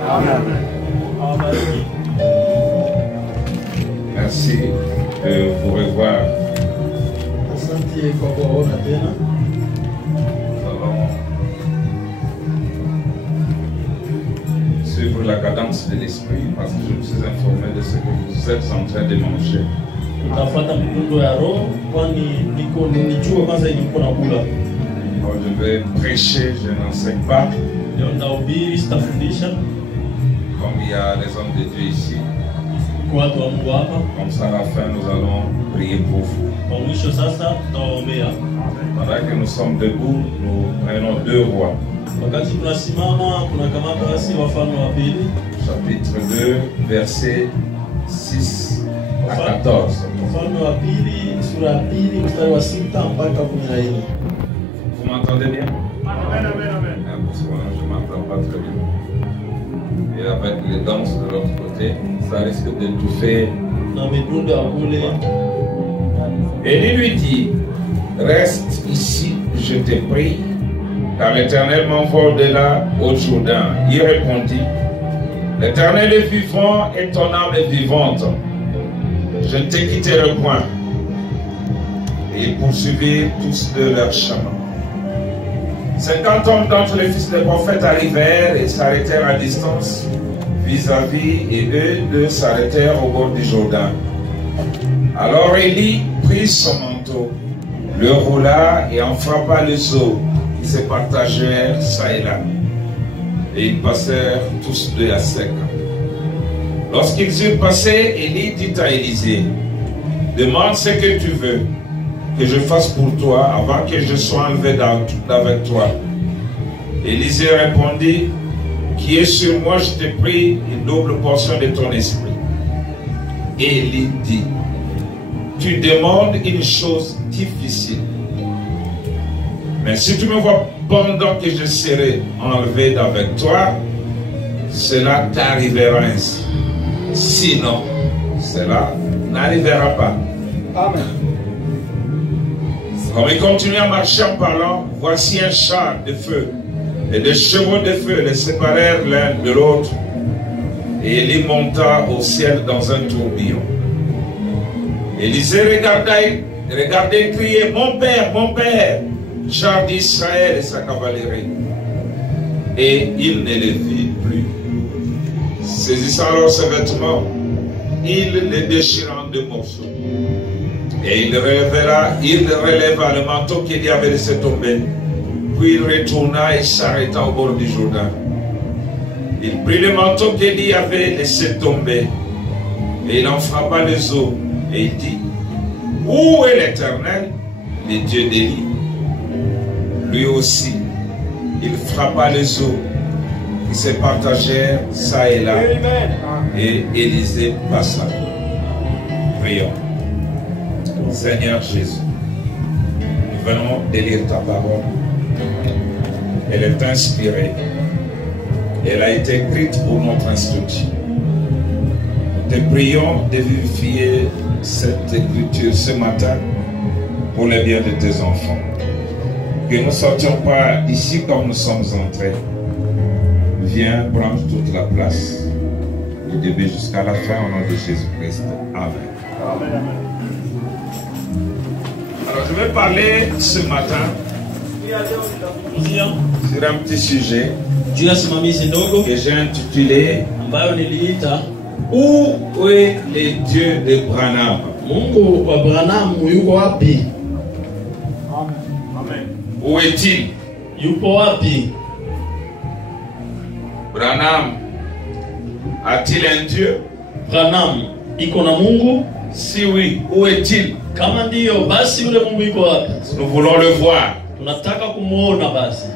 Amen. Merci de vous revoir. Nous allons suivre la cadence de l'esprit parce que je me suis informé de ce que vous êtes en train de manger. Alors je vais prêcher, je n'enseigne pas. Comme il y a les hommes de Dieu ici. Comme ça à la fin nous allons prier pour vous. Pendant que nous sommes debout, nous prenons 2 rois. Chapitre 2, versets 6 à 14. Vous m'entendez bien? Amen, amen, amen. Parce que moi, je ne m'entends pas très bien. Et avec les danses de l'autre côté, ça risque d'étouffer. Et il lui dit, reste ici, je te prie, car l'Éternel m'envoie au-delà au Jourdain. Il répondit, l'Éternel est vivant et ton âme est vivante. Je ne te quitterai point. Et ils poursuivirent tous de leur chemin. 50 hommes d'entre les fils des prophètes arrivèrent et s'arrêtèrent à distance vis-à-vis, et eux deux s'arrêtèrent au bord du Jourdain. Alors Élie prit son manteau, le roula et en frappa les eaux qui se partagèrent çà et là. Et ils passèrent tous deux à sec. Lorsqu'ils eurent passé, Élie dit à Élisée, demande ce que tu veux que je fasse pour toi avant que je sois enlevé d'avec toi. Élisée répondit, qui est sur moi, je te prie une double portion de ton esprit. Et Élie dit, tu demandes une chose difficile. Mais si tu me vois pendant que je serai enlevé d'avec toi, cela t'arrivera ainsi. Sinon, cela n'arrivera pas. Amen. Comme il continue à marcher en parlant, voici un char de feu et des chevaux de feu les séparèrent l'un de l'autre, et Élie monta au ciel dans un tourbillon. Élisée regardait et criait, mon père, char d'Israël et sa cavalerie. Et il ne les vit plus. Saisissant alors ses vêtements, il les déchira en 2 morceaux. Et il releva le manteau qu'il y avait laissé tomber. Puis il retourna et s'arrêta au bord du Jourdain. Il prit le manteau qu'Élie avait laissé tomber. Et il en frappa les eaux. Et il dit, où est l'Éternel, le Dieu d'Élie? Lui aussi, il frappa les eaux qui se partagèrent çà et là. Et Élisée passa. Prions. Seigneur Jésus, nous venons de lire ta parole. Elle est inspirée. Elle a été écrite pour notre instruction. Nous te prions de vivifier cette écriture ce matin pour le bien de tes enfants. Que nous ne sortions pas d'ici comme nous sommes entrés. Viens prendre toute la place, du début jusqu'à la fin, au nom de Jésus-Christ. Amen. Amen, amen. Alors je vais parler ce matin sur un petit sujet que j'ai intitulé Où est le Dieu de Branham? Mungu wa Branham yuko wapi? Amen. Où est-il? Yupo wapi? Branham a-t-il un Dieu? Branham iko na Mungu? Si oui, où est-il? Kama ndiyo, basi yule Mungu iko wapi? Nous voulons le voir. Tunataka kumuona basi.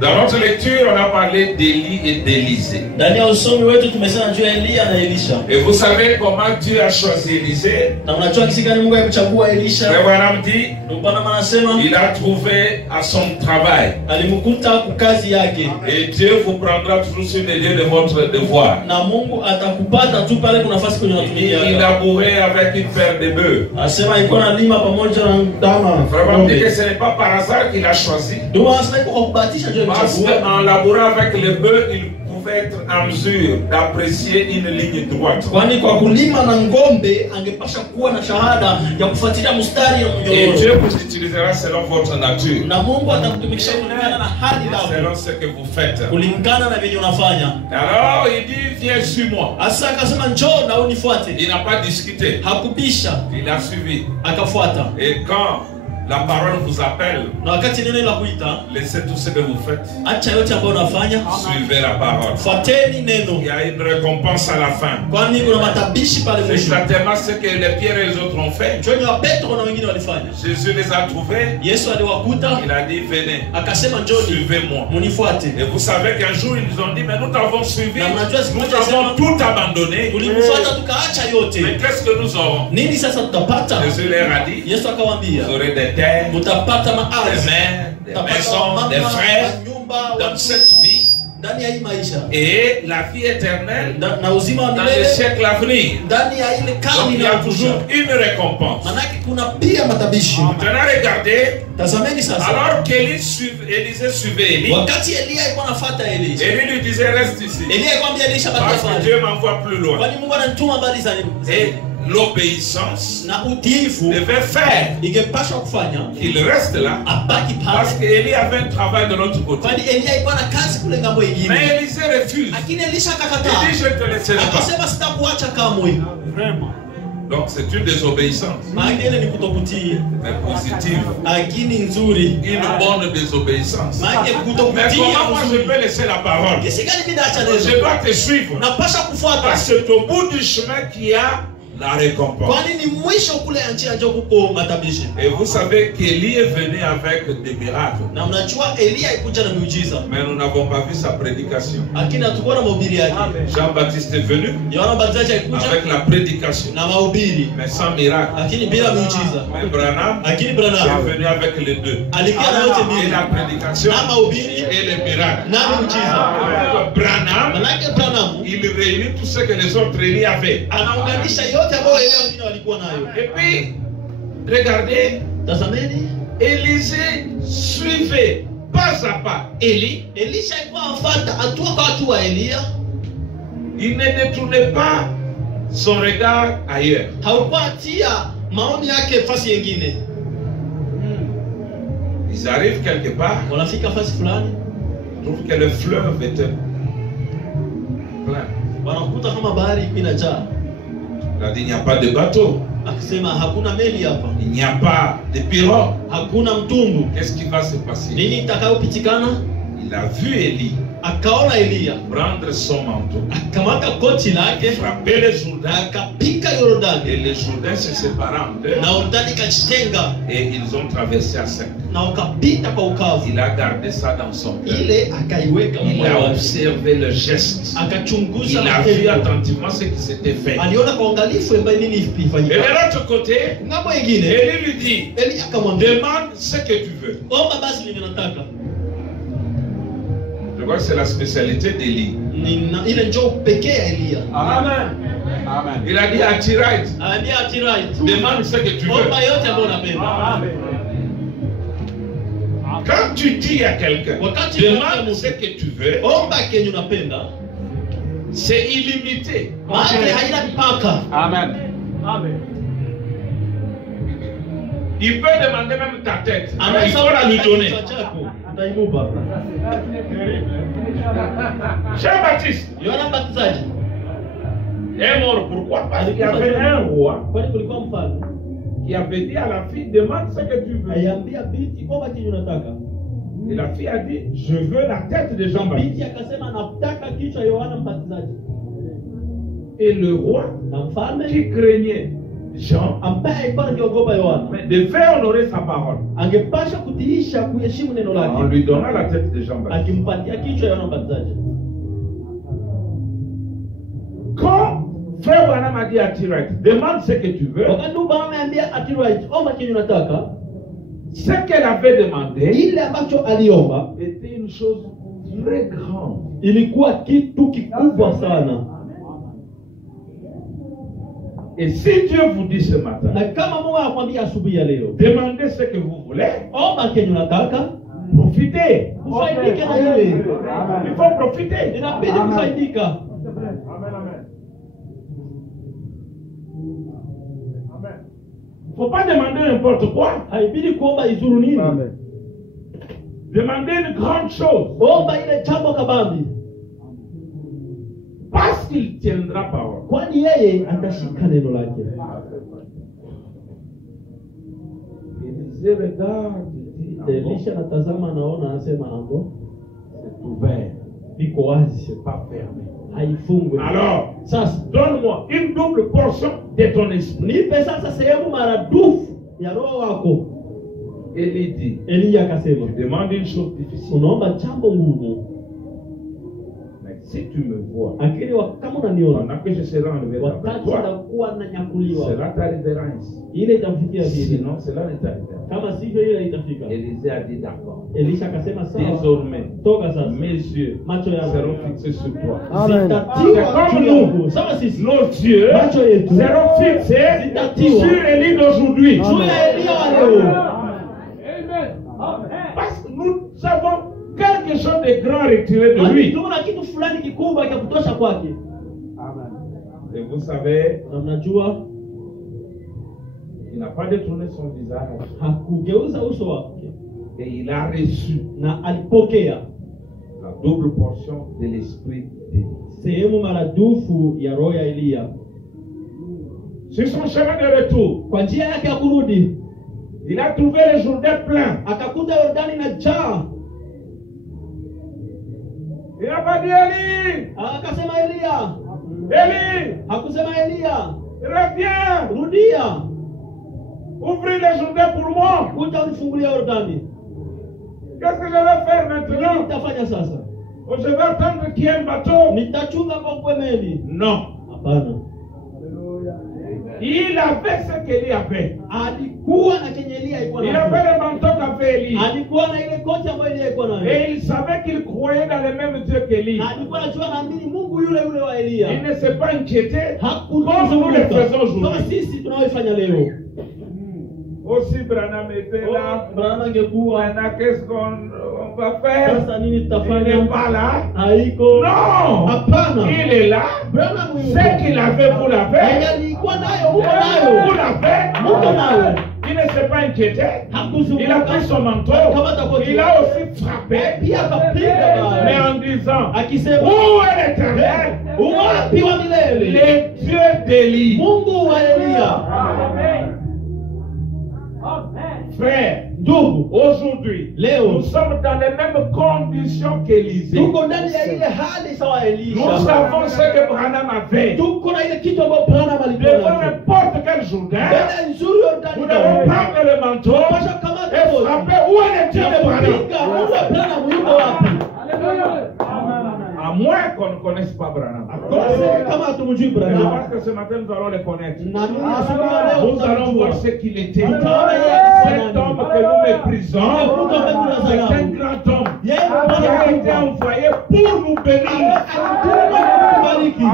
Dans notre lecture, on a parlé d'Élie et d'Élisée. Ndani ya usomi wetu tumesema juu ya Elia na Elisha. Et vous savez comment Dieu a choisi Élisée? Na mnajua kisi gani Mungu alimchagua Elisha? Frère Branham dit, Bwana anasema il a trouvé à son travail. alimkuta kukazi yake. Et Dieu vous prendra toujours sur les lieux de votre devoir. Na Mungu atakupata tu pale kuna nafasi kwenye watumikia. Il labourait avec une paire de bœufs. Asema iko na lima pamoja na ndama. Vraiment dit que ce n'est pas par hasard qu'il a choisi. Ndio anasema iko kubatisha juu ya Parce mchagua. qu'en labourant avec les bœufs, il pouvait être en mesure d'apprécier une ligne droite. Kwani kwa kulima na ngombe angepasha kuwa na shahada ya kufuatilia mstari wa Et mnyororo. Dieu vous utilisera selon votre nature, Na Mungu atakutumikisha kulingana na hali selon yako, ce que vous faites. kulingana na vile unafanya. Alors il dit, viens sur moi. Asa akasema njoo na unifuate. Il n'a pas discuté, Hakubisha, il a suivi. akafuata. Et quand la parole vous appelle, Na wakati neno la kuita, laissez tout ce que vous faites, acha yote ambayo unafanya, suivez la parole. fuateni Il neno. y a une récompense à la fin. Kwani kuna matabishi pale C'est mwisho. exactement ce que les Pierre et les autres ont fait. Njoni wa Petro na wengine walifanya. Jésus les a trouvés, Yesu aliwakuta, il a dit, venez, akasema njoni, suivez-moi. munifuate. Et vous savez qu'un jour ils nous ont dit, mais nous t'avons suivi, Na mnajua siku nous moja avons sema, tout abandonné. tulimfuata tukaacha Mais yote. qu'est-ce que nous aurons? Nini sasa tutapata? Jésus leur a dit, Yesu akawaambia, vous aurez des terres, mutapata des maardhi, mères, des mtapata maisons, mama, des frères nyumba, dans watu cette vie ndani ya hii maisha, et la vie éternelle na uzima wa dans les milele siècles à venir. ndani ya ile Donc karne il y a inayokuja. toujours une récompense. Manake kuna pia matabishi. Maintenant regardez, Tazameni sasa, alors qu'Élisée suivait Élie, wakati Elia alikuwa anafuata Elisha, Élie lui disait reste ici, Elia akamwambia Elisha, bakia parce que pale, Dieu m'envoie plus loin. kwani Mungu ananituma mbali za Et l'obéissance na utiifu devait faire ingepaswa kufanya qu'il reste là, abaki parce pale, qu'Élie avait un travail de l'autre côté. kwani Elia alikuwa na kazi kule ngambo ingine. Mais Élisée refuse. Lakini Elisha Il akakataa, dit je ne te laisserai pas. akasema sitakuacha kamwe. Vraiment. Donc c'est une désobéissance, Maana ile ni kutokutii, mais positive. lakini nzuri. Une bonne désobéissance. Maana Mais kutokutii comment moi je nzuri. peux laisser la parole? Kisi gani mimi naacha Je neno? dois te suivre. Napasha kufuata. Parce que c'est au bout du chemin qu'il y a la récompense. Kwani ni mwisho kule ya njia ndio kuko matabishi. Et vous savez qu'Élie est venu avec des miracles. Na mnajua Elia alikuja na miujiza, Mais nous n'avons pas vu sa prédication. lakini hatukuona mahubiri yake. Jean-Baptiste est venu Yohana Mbatizaji alikuja avec la prédication, na mahubiri, mais sans miracle. lakini bila miujiza. Mais Branham Lakini est Branham venu avec les deux. alikuwa na yote Et mbili, la prédication na mahubiri et les miracles. na miujiza. Branham, Manake Branham il réunit tout ce que les autres Élie avaient. anaunganisha yote ambayo Elia wengine walikuwa nayo. Et puis, regardez, Tazameni, Élisée suivait pas à pas Élie. Elisha alikuwa afuata hatua kwa hatua Elia, Il ne détournait pas son regard ailleurs. haukuwa atia maoni yake fasi nyingine. Ils arrivent quelque part, Wanafika fasi fulani, trouvent que le fleuve était plein. wanakuta kama bahari inajaa. Il a dit, il n'y a pas de bateau, Akisema hakuna meli hapa, il n'y a pas de pirogue. hakuna mtumbu. Qu'est-ce qui va se passer? Nini itakayopitikana? Il a vu Élie Akaona Elia, prendre son manteau, akamaka koti lake, frapper le Jourdain, akapika et Yordani, le Jourdain se sépara en deux, na Yordani ikajitenga et ils ont traversé à sec. na ukapita kwa ukavu. Il a gardé ça dans son cœur. Ile akaiweka Il moyo a wake, observé le geste. Il akachunguza a vu matendo, attentivement ce qui s'était fait. aliona kwa uangalifu ambaye nini Et de ifanyika. l'autre côté, Ngambo ingine Élie lui dit, Elia akamwambia, demande ce que tu veux. omba basi lenye nataka. Je crois que c'est la spécialité d'Élie. Ile njoo pekee ya Elia. Amen. Amen. Il a dit à Tiraït, Aambia atirai, demande ce que tu veux. omba yote ambayo unapenda. Amen. Quand tu dis à quelqu'un, Wakati demande ce que tu veux, omba kenye unapenda, c'est illimité. maana haina mipaka. Amen. Amen. Il peut demander même ta tête. Alors il faut la lui donner. Kichwa chako utaimupa. Jean-Baptiste Yohana Mbatizaji est mort. Pourquoi? Parce qu'il y avait un roi kwani kulikuwa mfalme qui avait dit à la fille, demande ce que tu veux. aliambia binti omba kenye unataka. Et la fille a dit, je veux la tête de Jean-Baptiste. Binti akasema nataka kichwa Yohana Mbatizaji. Et le roi Na mfalme qui craignait Jean, ambaye alikuwa aniogopa Yohana mais devait honorer sa parole. angepasha kutiisha kuheshimu neno On lake, lui donna la tête de Jean-Baptiste. akimpatia kichwa Yohana Mbatizaji. Quand Frère Branham a dit à Tiraït, demande ce que tu veux, Wakati Bwana ameambia atirai omba kenye unataka, ce qu'elle avait demandé ile ambacho aliomba était une chose très grande. ilikuwa kitu kikubwa sana. Et si Dieu vous dit ce matin, Na kama Mungu anakuambia asubuhi ya leo, demandez ce que vous voulez, omba kenye unataka, profiter. Kufaidike na ile. Il faut profiter. Inabidi kufaidika. Il ne faut pas demander n'importe quoi. Haibidi kuomba izuru nini. Demandez une grande chose. Omba ile jambo kabambi. Parce qu'il tiendra parole. Kwani yeye atashika neno lake. Élisée regarde, il dit, Elisha natazama anaona anasema ango c'est ouvert, liko wazi, c'est pas fermé. haifungwi. Alors, Sasa donne-moi une double portion de ton esprit. nipe sasa sehemu maradufu ya roho wako. Élie dit, Eliya akasema, je demande une chose difficile. unaomba jambo ngumu, Mais si tu me vois, lakini kama unaniona pendant que je serai enlevé d'après wakati toi, nakuwa nanyakuliwa, cela t'arrivera ainsi. ile itafikia vile. Sinon, cela ne t'arrivera pas. Kama sivyo ile itafika. Élisée a dit d'accord. Elisha akasema sawa, Désormais, toka sasa, mes yeux macho yangu seront fixés sur toi. zitatiwa juu yangu. Sawa sisi Nos yeux macho yetu seront fixés zitatiwa sur Élie d'aujourd'hui. juu ya Eliya wa leo. Parce que nous avons quelque chose de grand retiré de lui. Tuna kitu fulani kikubwa cha kutosha kwake. Et vous savez, Na mnajua il n'a pas détourné son visage. hakugeuza uso wake Et il a reçu na alipokea la double portion de l'esprit d'Élie. sehemu maradufu ya roho ya Eliya. Sur son chemin de retour, Kwa njia yake ya kurudi il a trouvé le Jourdain plein. akakuta Yordani na jaa. Il n'a pas dit Élie, Akasema Eliya, Élie, hakusema Eliya, reviens, rudia, ouvrez le Jourdain pour moi. kuja unifungulie Yordani. Qu'est-ce que je vais faire Nini maintenant? nitafanya sasa? Oh, je vais attendre qu'il y ait un bateau. Nitachunga kwa kwemeli? Non. Hapana. Il avait ce qu'Élie avait. Alikuwa na kenye Eliya alikuwa Il nacho. avait le manteau qu'avait Élie. Alikuwa na ile koti ambayo Eliya alikuwa nayo. Et il savait qu'il croyait dans le même Dieu qu'Élie. Na alikuwa anajua naamini Mungu yule yule wa Eliya. Il ne s'est pas inquiété comme nous le Hakuzungumza faisons kama aujourd'hui. sisi tunaoifanya leo. Aussi Branham était là. Brana angekuwa Maintenant, qu'est-ce qu'on va faire? sasa nini Il n'est tutafanya? pas là. Haiko. Non! Hapana. Il est là. Brana Ce qu'il avait, vous l'avez. alikuwa nayo, uko Vous nayo. l'avez. Muko nayo. Il ne s'est pas inquiété. Il a pris son manteau. Il a aussi frappé. Pia akapiga Mais bali. en disant, Akisema, où est l'Éternel? wapi wa milele? Le Dieu d'Élie. Mungu wa Eliya. Frère, Ndugu, aujourd'hui, leo nous sommes dans les mêmes conditions qu'Élisée. tuko ndani ya ile hali sawa Nous Elisha. savons ce que Branham avait. Tuko na ile kitu ambayo Branham alikuwa Devant nacho. n'importe quel Jourdain, Mbele nzuri Yordani. vous devez prendre le manteau Pasha kamata et koti. frapper. Où est le Dieu de Branham? Piga, Mungu wa Branham yuko wapi? À moins qu'on ne connaisse pas Branham. Kose kama hatumjui Et je Branham. pense que ce matin, nous allons le connaître. Na mimi asubuhi ya leo Nous allons voir tutamjua. ce qu'il était. Tutaona yeye akifanya Cet homme nini. que nous méprisons, c'est un grand homme Yeye qui a Bwana été mkubwa. envoyé pour nous bénir. Kubariki.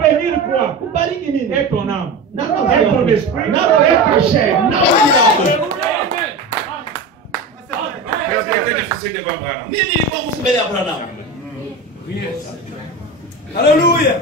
Bénir quoi? Kubariki nini? Et ton âme, Na et ton esprit, et ta chair. Na mwili wako. Qu'est-ce qui était difficile devant Branham? Nini ilikuwa mbele ya Branham? Hallelujah.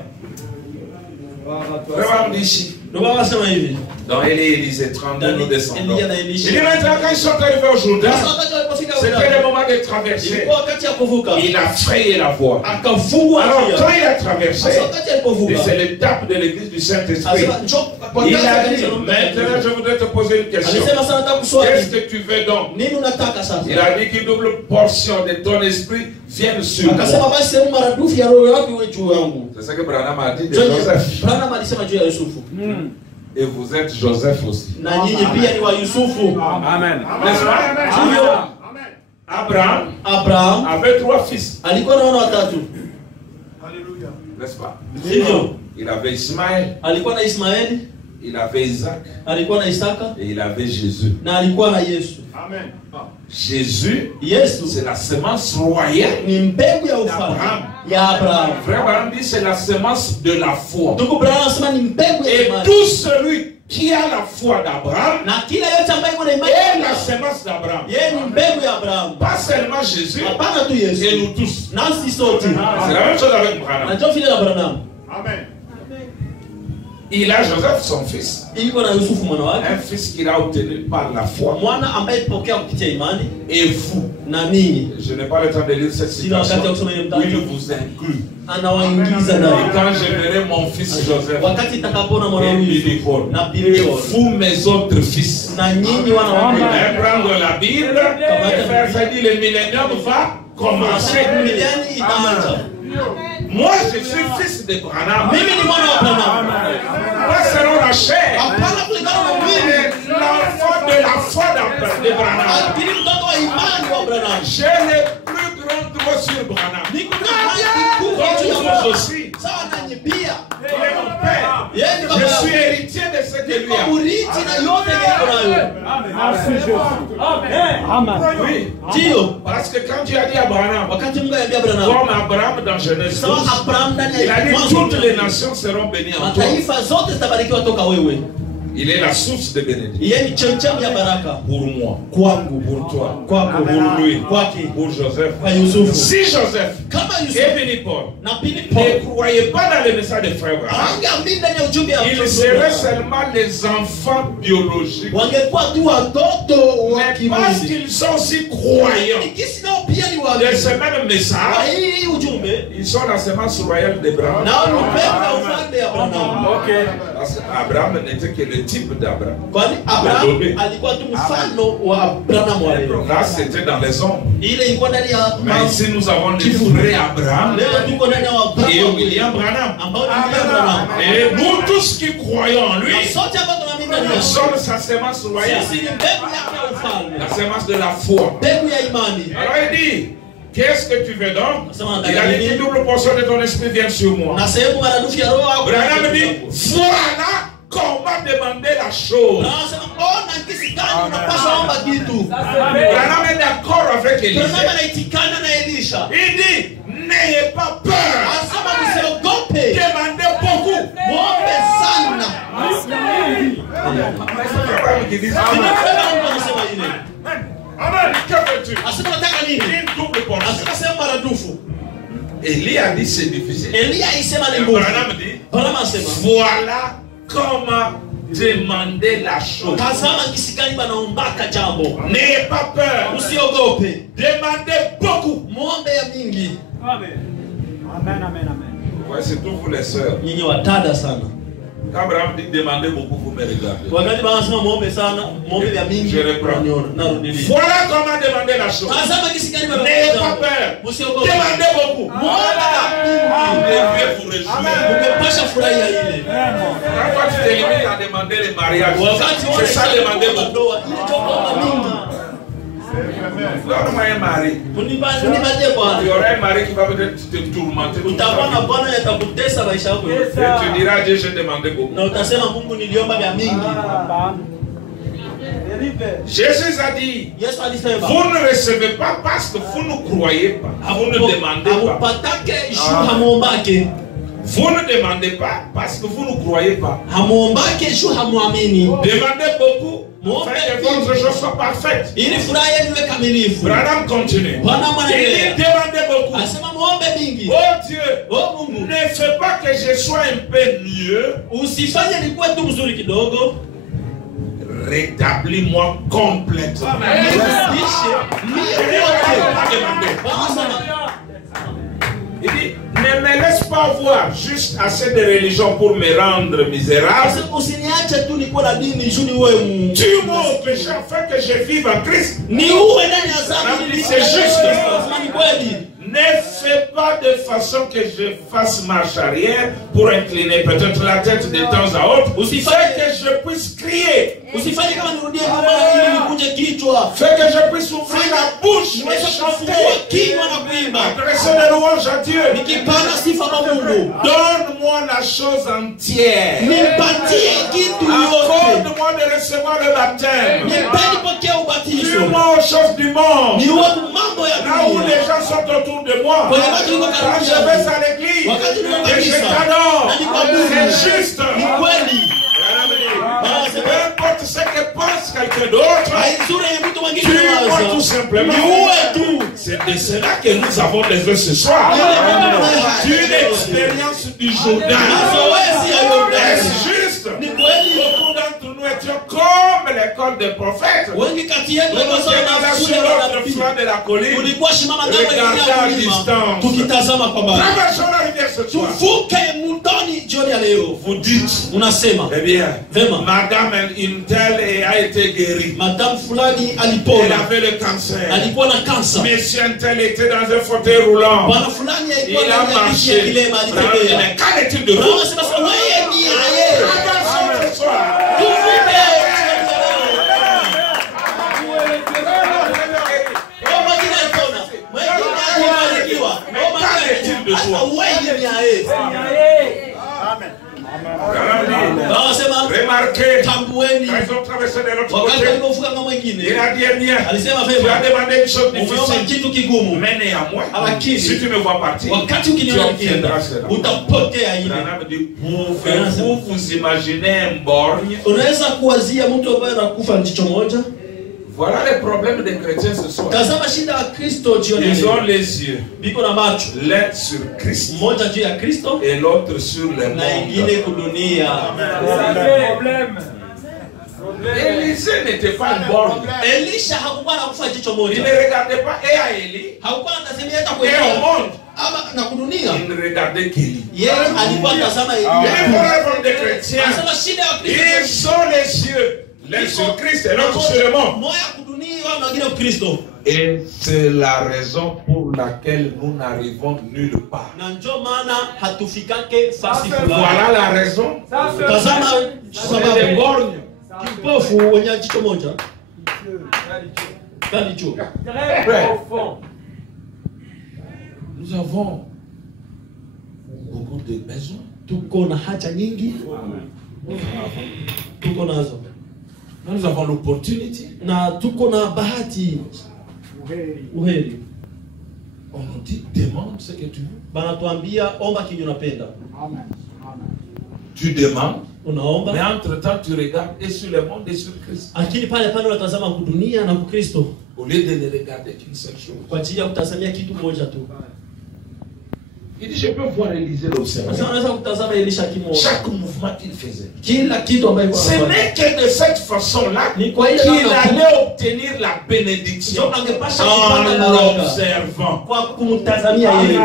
Branham dit ici, Ndio baba sema hivi. dans Élie et Élisée 32, nous descendons. Eliya na Il dit Elisha. maintenant, quand ils sont arrivés au Jourdain, Sasa wakati walipofika c'était le Yordani, moment de traverser. ilikuwa wakati ya kuvuka. Il a frayé la voie. Akafungwa Alors, njia. quand il a traversé, Sasa wakati alipovuka. et c'est l'étape de l'église du Saint-Esprit, Asema njoo kwa il kazi ya a kanisa dit, la Mungu. maintenant je voudrais te poser une question. Alisema sana nataka Qu'est-ce kuswali. que tu veux donc? Nini unataka sasa? Il a dit qu'une double portion de ton esprit vienne sur Akasema moi. basi sehemu maradufu ya roho yako iwe juu yangu. C'est ce que Branham a dit de Joseph. Branham alisema juu ya Yusufu. Et vous êtes Joseph aussi. Na nyinyi pia ni wa Yusufu. Amen. N'est-ce pas? Hivyo Abraham Abraham avait 3 fils. alikuwa na wana watatu. N'est-ce pas? Hivyo Il avait Ismaël, alikuwa na Ismaeli, il avait Isaac alikuwa na Isaka et il avait Jésus. na alikuwa na Yesu. Jésus, Yesu c'est la semence royale. ni mbegu ya ufalme ya Abraham. Frère Branham dit c'est la semence de la foi. Ndugu Branham anasema ni mbegu ya Et imani. tout celui qui a la foi d'Abraham Na kila yote ambaye iko na imani est ya la Abraham semence d'Abraham. Yeye ni mbegu ya Abrahamu. Pas seulement Jésus, Hapana tu Yesu. et nous tous. Nasi sote. C'est la même chose avec Branham. Na ndio vile Abrahamu. Amen. Il a Joseph, son fils. Iko na Yusufu mwana wake. Un fils qu'il a obtenu par la foi. Mwana ambaye pokea kupitia imani. Et vous, Na ninyi. je n'ai pas le temps de lire cette citation. Il vous inclut. Anawaingiza Et ndani. quand je verrai mon fils Joseph, Wakati itakapona mwana et huyu Billy-Paul, na et Billy-Paul. vous mes autres fils, Na nyinyi wana wangu. prendre la Bible et faire ça dit le millénium va commencer. Miliani itaanza. Moi je suis fils de Branham. Mimi ni mwana wa Branham. Pas selon la chair. Hapana kulingana na mwili. L'enfant de la foi de Branham. Lakini mtoto wa imani wa Branham. J'ai le plus grand droit sur Branham. Niko na haki kubwa juu ya Vous Branham. aussi. Sawa nanyi pia. Il est mon père. Yeye ni baba Je yangu. suis héritier de ce que lui Niko a. murithi na yote yako nayo. Merci Jésus. Amen. Oui. Ndio. Parce que quand Dieu a dit à Branham, Wakati Mungu aliambia Branham. comme Abraham dans Genèse 12, Sawa Abraham ndani il a ya dit mwanzo. toutes les nations seront bénies en toi. Mataifa zote zitabarikiwa toka wewe. Il est la source de bénédiction. Yeye ni chemchemi ya baraka. Pour moi, Kwangu. pour toi, Kwako. pour lui, Kwake. pour Joseph. Kwa Yusufu. Si Joseph Kama et Yusufu Billy-Paul na Billy ne Paul. croyaient pas dans le message de frère Branham, Hangeamini ndani ya ujumbe ya ils seraient seulement les enfants biologiques. wangekuwa tu watoto wa Mais parce kimwili. qu'ils sont si croyants Kisi nao pia ni de waamini. ce même Kwa message, hii ujumbe ils sont la semence royale d'Abraham. nao ni mbegu ya ufalme ya Abrahamu. Okay. Parce qu'Abraham n'était que le type d'Abraham. Kwani Abrahamu alikuwa tu mfano wa Abrahamu wa leo. Là, c'était dans les ombres. Ile ilikuwa ndani ya Mais ici, nous avons le vrai Abraham leo tuko ndani ya qui est Abrahamu William Branham. ambao ni Abrahamu. Et nous tous qui croyons en lui, Na sote hapa tunaamini ndani nous ya sommes sa semence royale, sisi ni mbegu yake ya ufalme. la semence de la foi. Mbegu ya imani. Alors il dit, qu'est-ce que tu veux donc? Il a dit une double portion de ton esprit vient sur moi. Na sehemu maradufu ya roho yako. Branham dit, voilà comment demander la chose. Na anasema ona kisi gani unapaswa omba kitu. Branham est d'accord avec Élisée. Branham anaitikana na Elisha. Il dit, n'ayez pas peur. Anasema msiogope. Demandez beaucoup. Muombe sana. Abraham qui dit, Ninapenda mtu anasema ile. Amen, que veux-tu? Asema nataka nini? Une double portion. Asema sema maradufu. Élie a dit c'est difficile. Elia isema ni nguvu. Branham dit, Branham asema voilà comment demander la chose. tazama kisi gani banaombaka jambo. N'ayez pas peur. Usiogope. Demandez beaucoup. Muombe ya mingi. Amen. Amen, amen, amen. Ouais, c'est tout vous les sœurs. Nyinyi watada sana. Quand Abraham dit demandez beaucoup, vous me regardez. Wakati banasema muombe sana, muombe ya mingi. Je reprends. Narudilia. Voilà comment demander la chose. Tazama kisi gani N'ayez pas banaombaka. peur. Usiogope. Demandez beaucoup. Muombe ya Vous mingi. devez vous réjouir. Ungepasha furahia ile. Quand toi, tu te limites à demander le mariage, Wakati c'est ça demander beaucoup. ndoa, ile ndio kuomba mingi. Donne-moi un mari. Unipatie Il y Bwana. aura un mari qui va peut-être te tourmenter toute Utakuwa ta na vie. Bwana yatakutesa maisha yako yote. Et tu diras, Dieu, j'ai demandé beaucoup. Na utasema Mungu niliomba vya mingi. Jésus a dit, Yesu alisema vous ne recevez pas parce que vous ne croyez pas. Vous ne demandez pas. hamupatake juu hamuombake. Vous ne demandez pas parce que vous ne croyez pas. Hamuombake juu hamuamini. Demandez beaucoup afin que votre chose soit parfaite. Ili furaha yenu iwe kamilifu. Branham continue. Bwana Il mwanaendelea. dit, demandez beaucoup. Asema muombe mingi. Oh Dieu, Oh Mungu, ne fais pas que je sois un peu mieux. usifanye nikuwe tu mzuri kidogo. Rétablis-moi complètement. Nirudishe mie wote. Bwana sana. Il dit, ne me laisse pas voir juste assez de religion pour me rendre misérable. Asema usiniache tu nikuwe na dini juu niwe mu. Tue-moi au péché afin que je vive en Christ. Ni uwe ndani ya dhambi. C'est juste. Asema ni kweli. Ne fais pas de façon que je fasse marche arrière pour incliner peut-être la tête de temps à autre. Aussi Fais que je puisse crier. Usifanye kama nirudie nyuma ili nikunje kichwa. Fais que je puisse ouvrir la bouche et Niweze kufungua chanter. kinywa na kuimba. Adresser des louanges à Dieu. Nikipana sifa kwa Mungu. Donne-moi la chose entière. Nipatie kitu yote. Accorde-moi de recevoir le baptême. Nipeni pokea ubatizo. Tue-moi aux choses du monde. Niwe mambo ya Là où dunia. les gens sont autour de moi. Kwenye watu niko Quand karibu je yangu. vais à l'église, Wakati niko et je kanisa. t'adore. Na nikuabudu. C'est juste. Ni kweli. Peu importe ce que pense quelqu'un d'autre, haizuri yenye mtu mwingine tue-moi anawaza. tout simplement. Niue tu. C'est de cela que nous avons besoin ce soir. Une expérience du Jourdain. Mazoezi ya Yordani. Est-ce juste? Ni kweli. Beaucoup d'entre nous étions comme l'école des prophètes. Wengi kati yetu Nous walikuwa étions là sur shule ya l'autre manabii. flanc de la colline. Tulikuwa shimama ngambo Regardez nyingine ya à mlima. distance. Tukitazama kwa mbali. Traversons la rivière ce soir. Tuvuke mtoni jioni ya leo. Vous dites, Unasema, eh bien, Vema. madame une telle a été guérie. madam fulani Elle alipona. avait le cancer. Alikuwa na kansa. Monsieur un tel était dans un fauteuil roulant. Bwana fulani alikuwa Il a ndani ya kiti ya marché. kilema Mais alitembea. qu'en est-il de vous? Unasema sasa wewe ni yeye. Avançons ce soir. Tuvuke. Kwa mwingine alipona. Mwingine alibarikiwa. Kwa mwingine hata wewe ni yeye. Wanasema Remarquez, tambueni. quand ils ont traversé de l'autre Wakati côté, walipovuka kama mwingine il a dit, eh bien, alisema tu as vema, demandé une chose umeomba difficile. kitu kigumu, Mais néanmoins, Lakini, si tu me vois partir, wakati tu ukiniona nikienda obtiendras cela. utapokea ile. Branham dit, pouvez-vous vous imaginer un borgne? Unaweza kuwazia mtu ambaye anakufa jicho moja? Voilà les problèmes des chrétiens ce soir. Tazama shida ya Kristo jioni ya Ils ont leo. les yeux, Biko na macho, l'un sur Christ mmoja juu ya Kristo et l'autre sur le na ingine monde. kudunia. Élisée n'était pas un borgne. Elisha hakukuwa anakufa jicho Il moja. ne regardait pas et à Élie Hakukuwa anatazamia hata et au kuelewa monde. ama na kudunia. Il ne regardait qu'Élie. Yeye alikuwa anatazama Les Elia. problèmes des chrétiens, Anasema shida ya ils Kristo sont les yeux, l'un sur Christ et l'autre sur le monde. moja kudunia na wengine Kristo. Et c'est la raison pour laquelle nous n'arrivons nulle part. Na ndio maana hatufikake fasi fulani. Voilà la raison. Tazama On est des sababu borgnes. kipofu wenye jicho moja ndani juu. Nous avons beaucoup de besoins. Tuko na haja nyingi, tuko nazo Nous avons l'opportunité. na tuko na bahati. Uheri On nous dit, demande ce que tu veux. banatuambia omba kinyo unapenda, Tu demandes, mais unaomba, entre-temps, tu regardes et sur le monde et sur Christ. lakini pale pale unatazama kudunia na Kristo Au lieu de ne regarder qu'une seule chose. kwa ajili ya kutazamia kitu moja tu. Il dit, je peux voir Élisée l'observer. Sasa unaweza kutazama Elisha kimoja, Chaque mouvement qu'il faisait. kila kitu ambayo Ce n'est que de cette façon-là ni kwa ile qu'il namna tu allait obtenir la bénédiction ndio angepasha en kupata baraka l'observant. kwa kumtazamia yeye.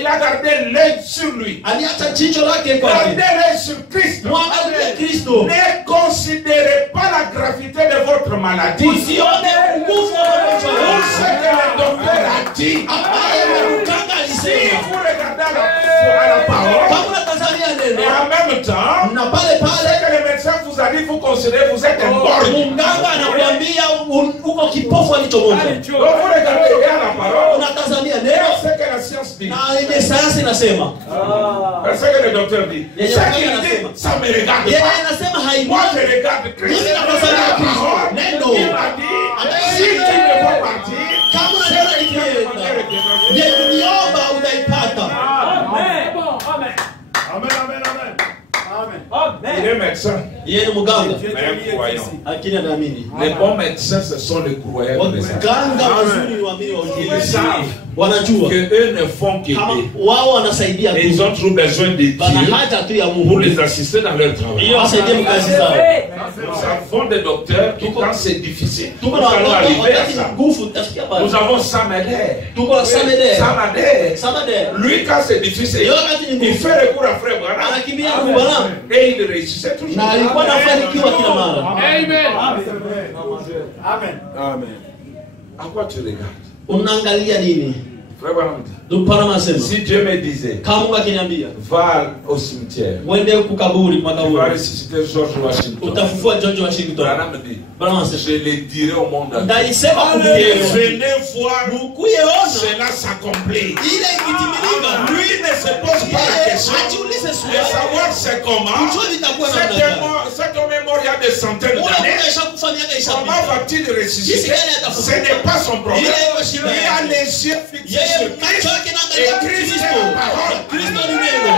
Il a gardé l'œil sur lui. Aliacha jicho lake kwake, Gardez l'œil sur Christ. mwangalie Kristo. Ne considérez pas la gravité de votre maladie. Usione nguvu wa Tout magonjwa ce que le docteur a dit. ambaye mganga Si alisema. vous regardez à la parole, Kama unatazamia et neno en même temps, na pale ce pale que le médecin vous a dit, vous considérez vous êtes un borgne. mganga anakuambia uko kipofu alicho moja. Donc vous regardez à la parole, Unatazamia et neno ce que la science dit. na yenye sayansi inasema. Ce que le docteur dit. Et Ce qu'il dit, ça me regarde Yeye pas. anasema Moi, haimwagi. je regarde Christ. Mimi natazamia La Kristo. parole, Neno. il m'a dit, si tu ne veux partir, Kama c'est unataka que tu as demandé ikienda reviendra. je kuniomba utaipata. Il est médecin, Yeye ni mganga mais un croyant. lakini anaamini. Les bons médecins, ce sont les croyants. Waganga wazuri ni waamini wa Ils Injili. savent Wanajua que eux ne font kama qu'aider. wao wanasaidia Et ils tu, ont trop besoin de wana Dieu haja tu ya pour Mungu les assister dans leur ili travail. wasaidie mkazi zao. Nous avons des docteurs qui, quand c'est difficile, nous Tuko na allons watoto arriver à wakati ça. ni nguvu tutafikia pale. Nous avons Samadé. Tuko na Samadé. Samadé. Samadé. Lui, quand c'est difficile, Yo wakati ni il nguvu fait recours à Frère Branham. anakimbia kwa Bwana Et il réussissait toujours. na alikuwa anafanikiwa kila mara. À quoi tu regardes? Unaangalia nini? Frère Branham dit, Dupara masema si Dieu me disait, kama Mungu akiniambia va au cimetière, uende kukaburi tu vas makaburi ressusciter George Washington. utafufua George Washington. Branham dit, Bwana anasema je le dirai au monde entier. ndaisema Et kumbie venez voir mukuye ona cela s'accomplir. ile ikitimilika. Lui ne se pose pas la Yeye question ajiulize de swali savoir c'est comment. kujua litakuwa namna gani. Cet homme est mort il y a des centaines Ule d'années. mtu aishakufa miaka Comment ishapita. va-t-il ressusciter? Jinsi gani atafufuka? Ce n'est pas son problème. Il Il a les yeux fixés Yeye sur macho Christ. yake Et naangalia Christ Kristo. est la parole. Kristo ni neno.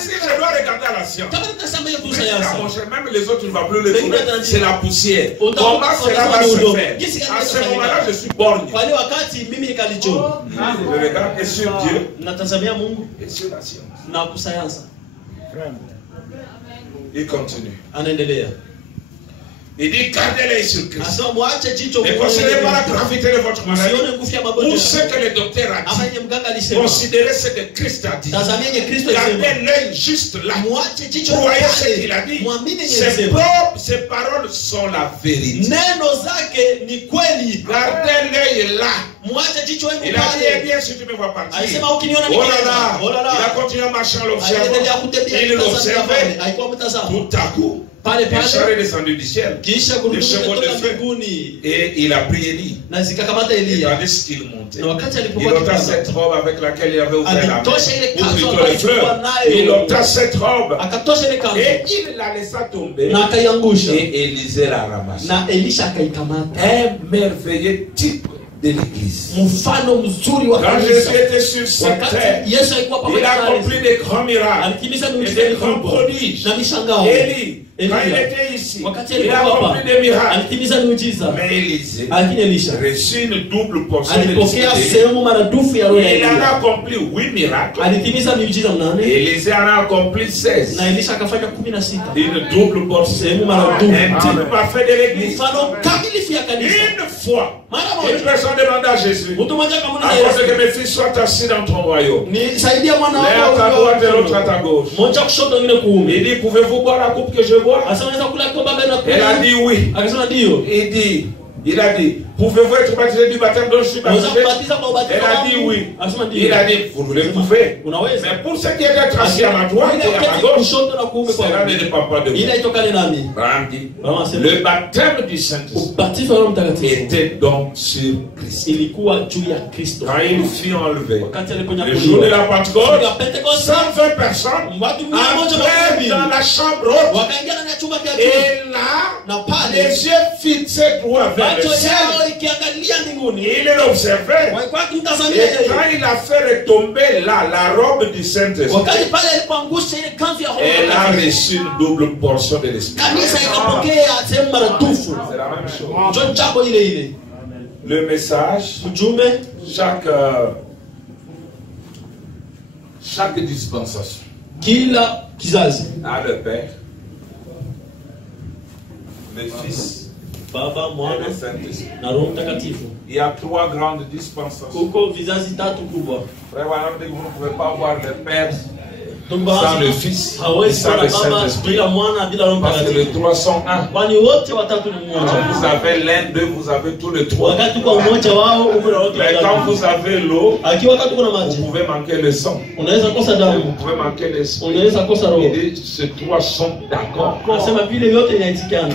Si je dois regarder à la science, Kama nitasema hiyo mais kusayansi. là, mon cher, même les autres, tu ne vas plus le Mais trouver. il va C'est la poussière. Autant- Comment cela va se autant- faire? autant- À ce moment-là, je suis borgne. Kwa ile wakati mimi nikalicho. Je regarde et sur Dieu Natazamia Mungu et sur la science. na kusayansa. Il continue. Anaendelea. Il dit gardez l'œil sur Christ. Asema muache jicho Ne considérez pas la gravité de votre maladie. Usione kufia Ou magonjwa. ce que le docteur a Ama dit. yenye mganga alisema. Considérez ce que Christ a dit. Tazamia yenye Kristo alisema. Gardez l'œil juste là. Muache jicho Croyez ce pale. qu'il a dit. Mwamini yenye Ses alisema. ses paroles sont la vérité. Neno zake ni kweli. Gardez l'œil là. Muache jicho Il wenu a dit, eh pale. bien, si tu me vois partir. Alisema ukiniona Oh là nikienda. là. Oh là là. Il a continué à marcher en l'observant. Aliendelea kutembea Il akitazamia pale. l'observait. Haikuwa mtazamo. Tout à coup, Pale les chars pale. est descendu du ciel. Kisha Les gurudumu chevaux de kutoka feu. mbinguni Et il a pris Élie. na zikakamata Et Elia. tandis qu'il montait, Na wakati il alipokuwa ôta akipanda, cette robe avec laquelle il avait ouvert la mer. alitosha ile Ou kanzu plutôt ambayo le fleuve. alikuwa nayo. Il ôta cette robe. Akatosha ile kanzu Et il la laissa tomber. na akaiangusha. Et Élisée la ramassa. Na Elisha akaikamata. Un merveilleux type de l'église. Mfano mzuri wa Quand Jésus kanisa. était sur cette terre, Wakati Yesu alikuwa il pamoja a na accompli des grands miracles alitimiza et miujiza des grands mikubwa prodiges. na mishangao. Élie, quand il Elia, était ici, wakati il a alikuwa accompli hapa des miracles. alitimiza miujiza. Mais Élisée Lakini Elisha reçut une double portion de alipokea l'esprit. sehemu maradufu ya roho ya Il en a Elia. accompli 8 miracles. Alitimiza miujiza 8 Élisée en a accompli 16. na Elisha akafanya 16. Une double portion. Sehemu maradufu. Un type parfait de l'église. Mfano kamilifu ya kanisa. Une fois, Mara une moja personne demanda à Jésus, mtu mmoja akamuuliza afin Yesu, que mes fils soient assis dans ton royaume. nisaidia mwana L'un à ta wako droite et l'autre à ta gauche. mmoja kushoto mwingine kuume. Il dit, pouvez-vous boire la coupe que je bois? Asa unaweza kula kikombe na Elle a dit oui. akasema ndio. Il a dit, pouvez-vous être baptisé du baptême dont je suis Unaweza baptisé? kubatiza kwa ubatizo Elle a wangu? dit oui. Akasema ndio. Il a dit, vous le pouvez. Unaweza. Mais pour ce qui est d'être assis à ma droite et à ma gauche, kushoto na kuume kwa cela ne dépend pas de ila moi. itokane nami. Abraham dit, Mama asema le baptême du Saint-Esprit ubatizo wa Roho Mtakatifu était donc sur Christ. ilikuwa juu ya Kristo. Quand il fut enlevé, Wakati le jour de aliponyakuliwa la Pentecôte, ya Pentecoste 120 personnes watu 120 entrèrent dans la chambre haute. wakaingia ndani ya chumba cha juu Et là, na pale les yeux fixés droit vers macho le ciel, yao ikiangalia mbinguni il l'observait. walikuwa wakimtazamia Et yeye. quand il a fait retomber là la robe du Saint-Esprit, Wakati pale alipoangusha ile kanzu ya Roho elle a Mtakatifu, reçu une double portion de l'Esprit. kanisa ikapokea sehemu maradufu. C'est la même chose. Ndio jambo ile ile. Le message, Ujumbe chaque dispensation kila kizazi, a le Père, le Fils Baba, et Mwana le Saint-Esprit. na Roho Mtakatifu. Il y a 3 grandes dispensations. Kuko vizazi tatu kubwa. Frère Wanam dit que vous ne pouvez pas voir le Père Ndugu sans baadhi le Fils et hawezi sans kuwa le na baba Saint-Esprit. bila mwana bila Roho Parce que les Mtakatifu. 3 sont un. Kwani wote watatu ni Quand mmoja. vous avez l'un d'eux, vous avez tous les 3. Wakati kwa mmoja wao uko na wote Mais quand watatu. vous avez l'eau, Akiwa wakati kuna vous maji, pouvez manquer le sang. unaweza kosa Vous damu, pouvez manquer l'esprit. unaweza kosa roho. Il dit, ces 3 sont d'accord. Anasema vile vyote inaitikana.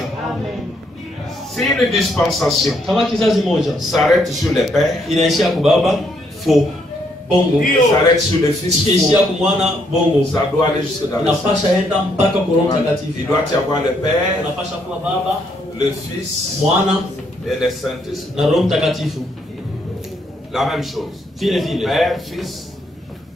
Si une dispensation Kama kizazi moja s'arrête sur le Père, inaishia kwa baba, faux. bongo. S'arrête sur le Fils, Ikiishia faux. kwa mwana, bongo. Ça doit aller jusque dans le Fils. Inapasha enda mpaka kwa Roho Il Mtakatifu. doit y avoir le Père, Inapasha kuwa baba, le Fils mwana et le Saint-Esprit. na Roho Mtakatifu. La même chose. Vile vile. Père, Fils,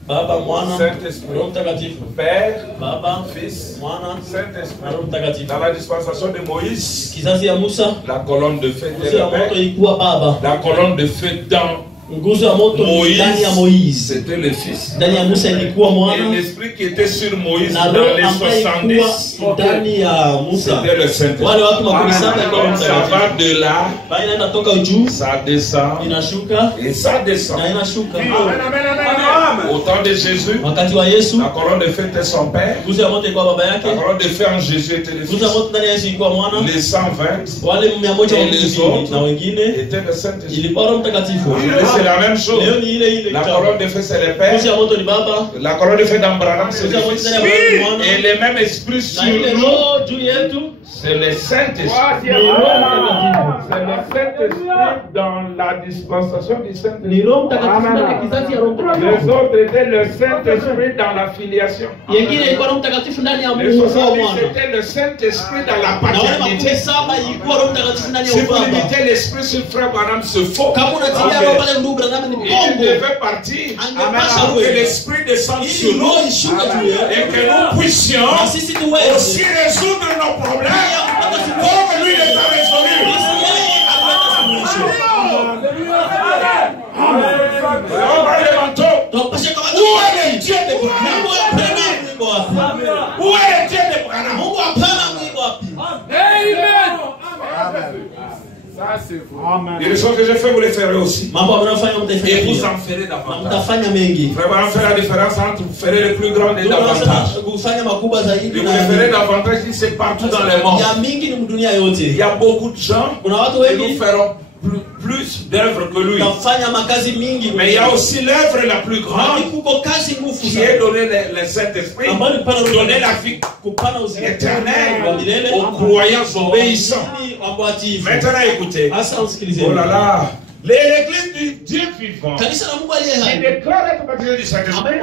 Baba, mwana, Saint-Esprit. Roho Mtakatifu. Père, Baba, Fils, mwana na Saint-Esprit. Roho Mtakatifu. Dans la dispensation de Moïse, Kizazi ya Musa, la colonne de feu était nguzo ya le Père. moto ilikuwa baba. La colonne de feu dans Nguzo ya moto ndani ya Moizi. c'était le Fils. Ndani ya Musa ilikuwa Et mwana l'esprit qui était sur Moïse na dans roho les ambaye 70, ilikuwa ndani ya Musa. c'était le Saint-Esprit. Wale watu makumi saba ilikuwa Roho Ça Mtakatifu. va de là, Bali inaenda toka juu, ça descend inashuka et ça descend. na inashuka. Au temps de Jésus, Wakati wa Yesu, la colonne de feu était son Père. nguzo ya moto ilikuwa baba yake. La colonne de feu en Jésus était le Nguzo ya Fils. moto ndani ya Yesu ilikuwa mwana. Les 120 Wale 120 Et les autres na wengine étaient le Saint-Esprit. ilikuwa Roho Mtakatifu. Et c'est la même chose. Leo ni ile ile. La colonne de feu c'est le Père. Nguzo ya moto ni baba. La colonne de feu d'Abraham c'est Nguzo le ya moto Fils. ndani ya Abrahamu ni mwana. Et le même esprit sur Na ile nous roho juu yetu C'est le Saint-Esprit. C'est le Saint-Esprit dans la dispensation du Saint-Esprit. Les autres étaient le Saint-Esprit dans la filiation. Les 70 c'était le Saint-Esprit dans la paternité. Si vous limitez l'esprit sur le frère Branham, c'est faux. Il devait partir pour que l'esprit descende sur nous et que nous puissions aussi résoudre nos problèmes. Comme lui les a résolus. Où est le Dieu de Branham? Où est le Dieu de Branham? Et les choses que j'ai fait, vous les ferez aussi. Et vous en ferez davantage. Vraiment faire la différence entre vous ferez le plus grand et davantage. Et vous les ferez davantage si c'est partout dans le monde. Il y a beaucoup de gens et nous ferons plus d'œuvres que lui. Mais il y a aussi l'œuvre la plus grande qui est donner le Saint-Esprit, donner la vie éternelle aux croyants obéissants. Maintenant écoutez. Oh là là. L'église du Dieu vivant, il déclare être baptisé du Saint-Esprit.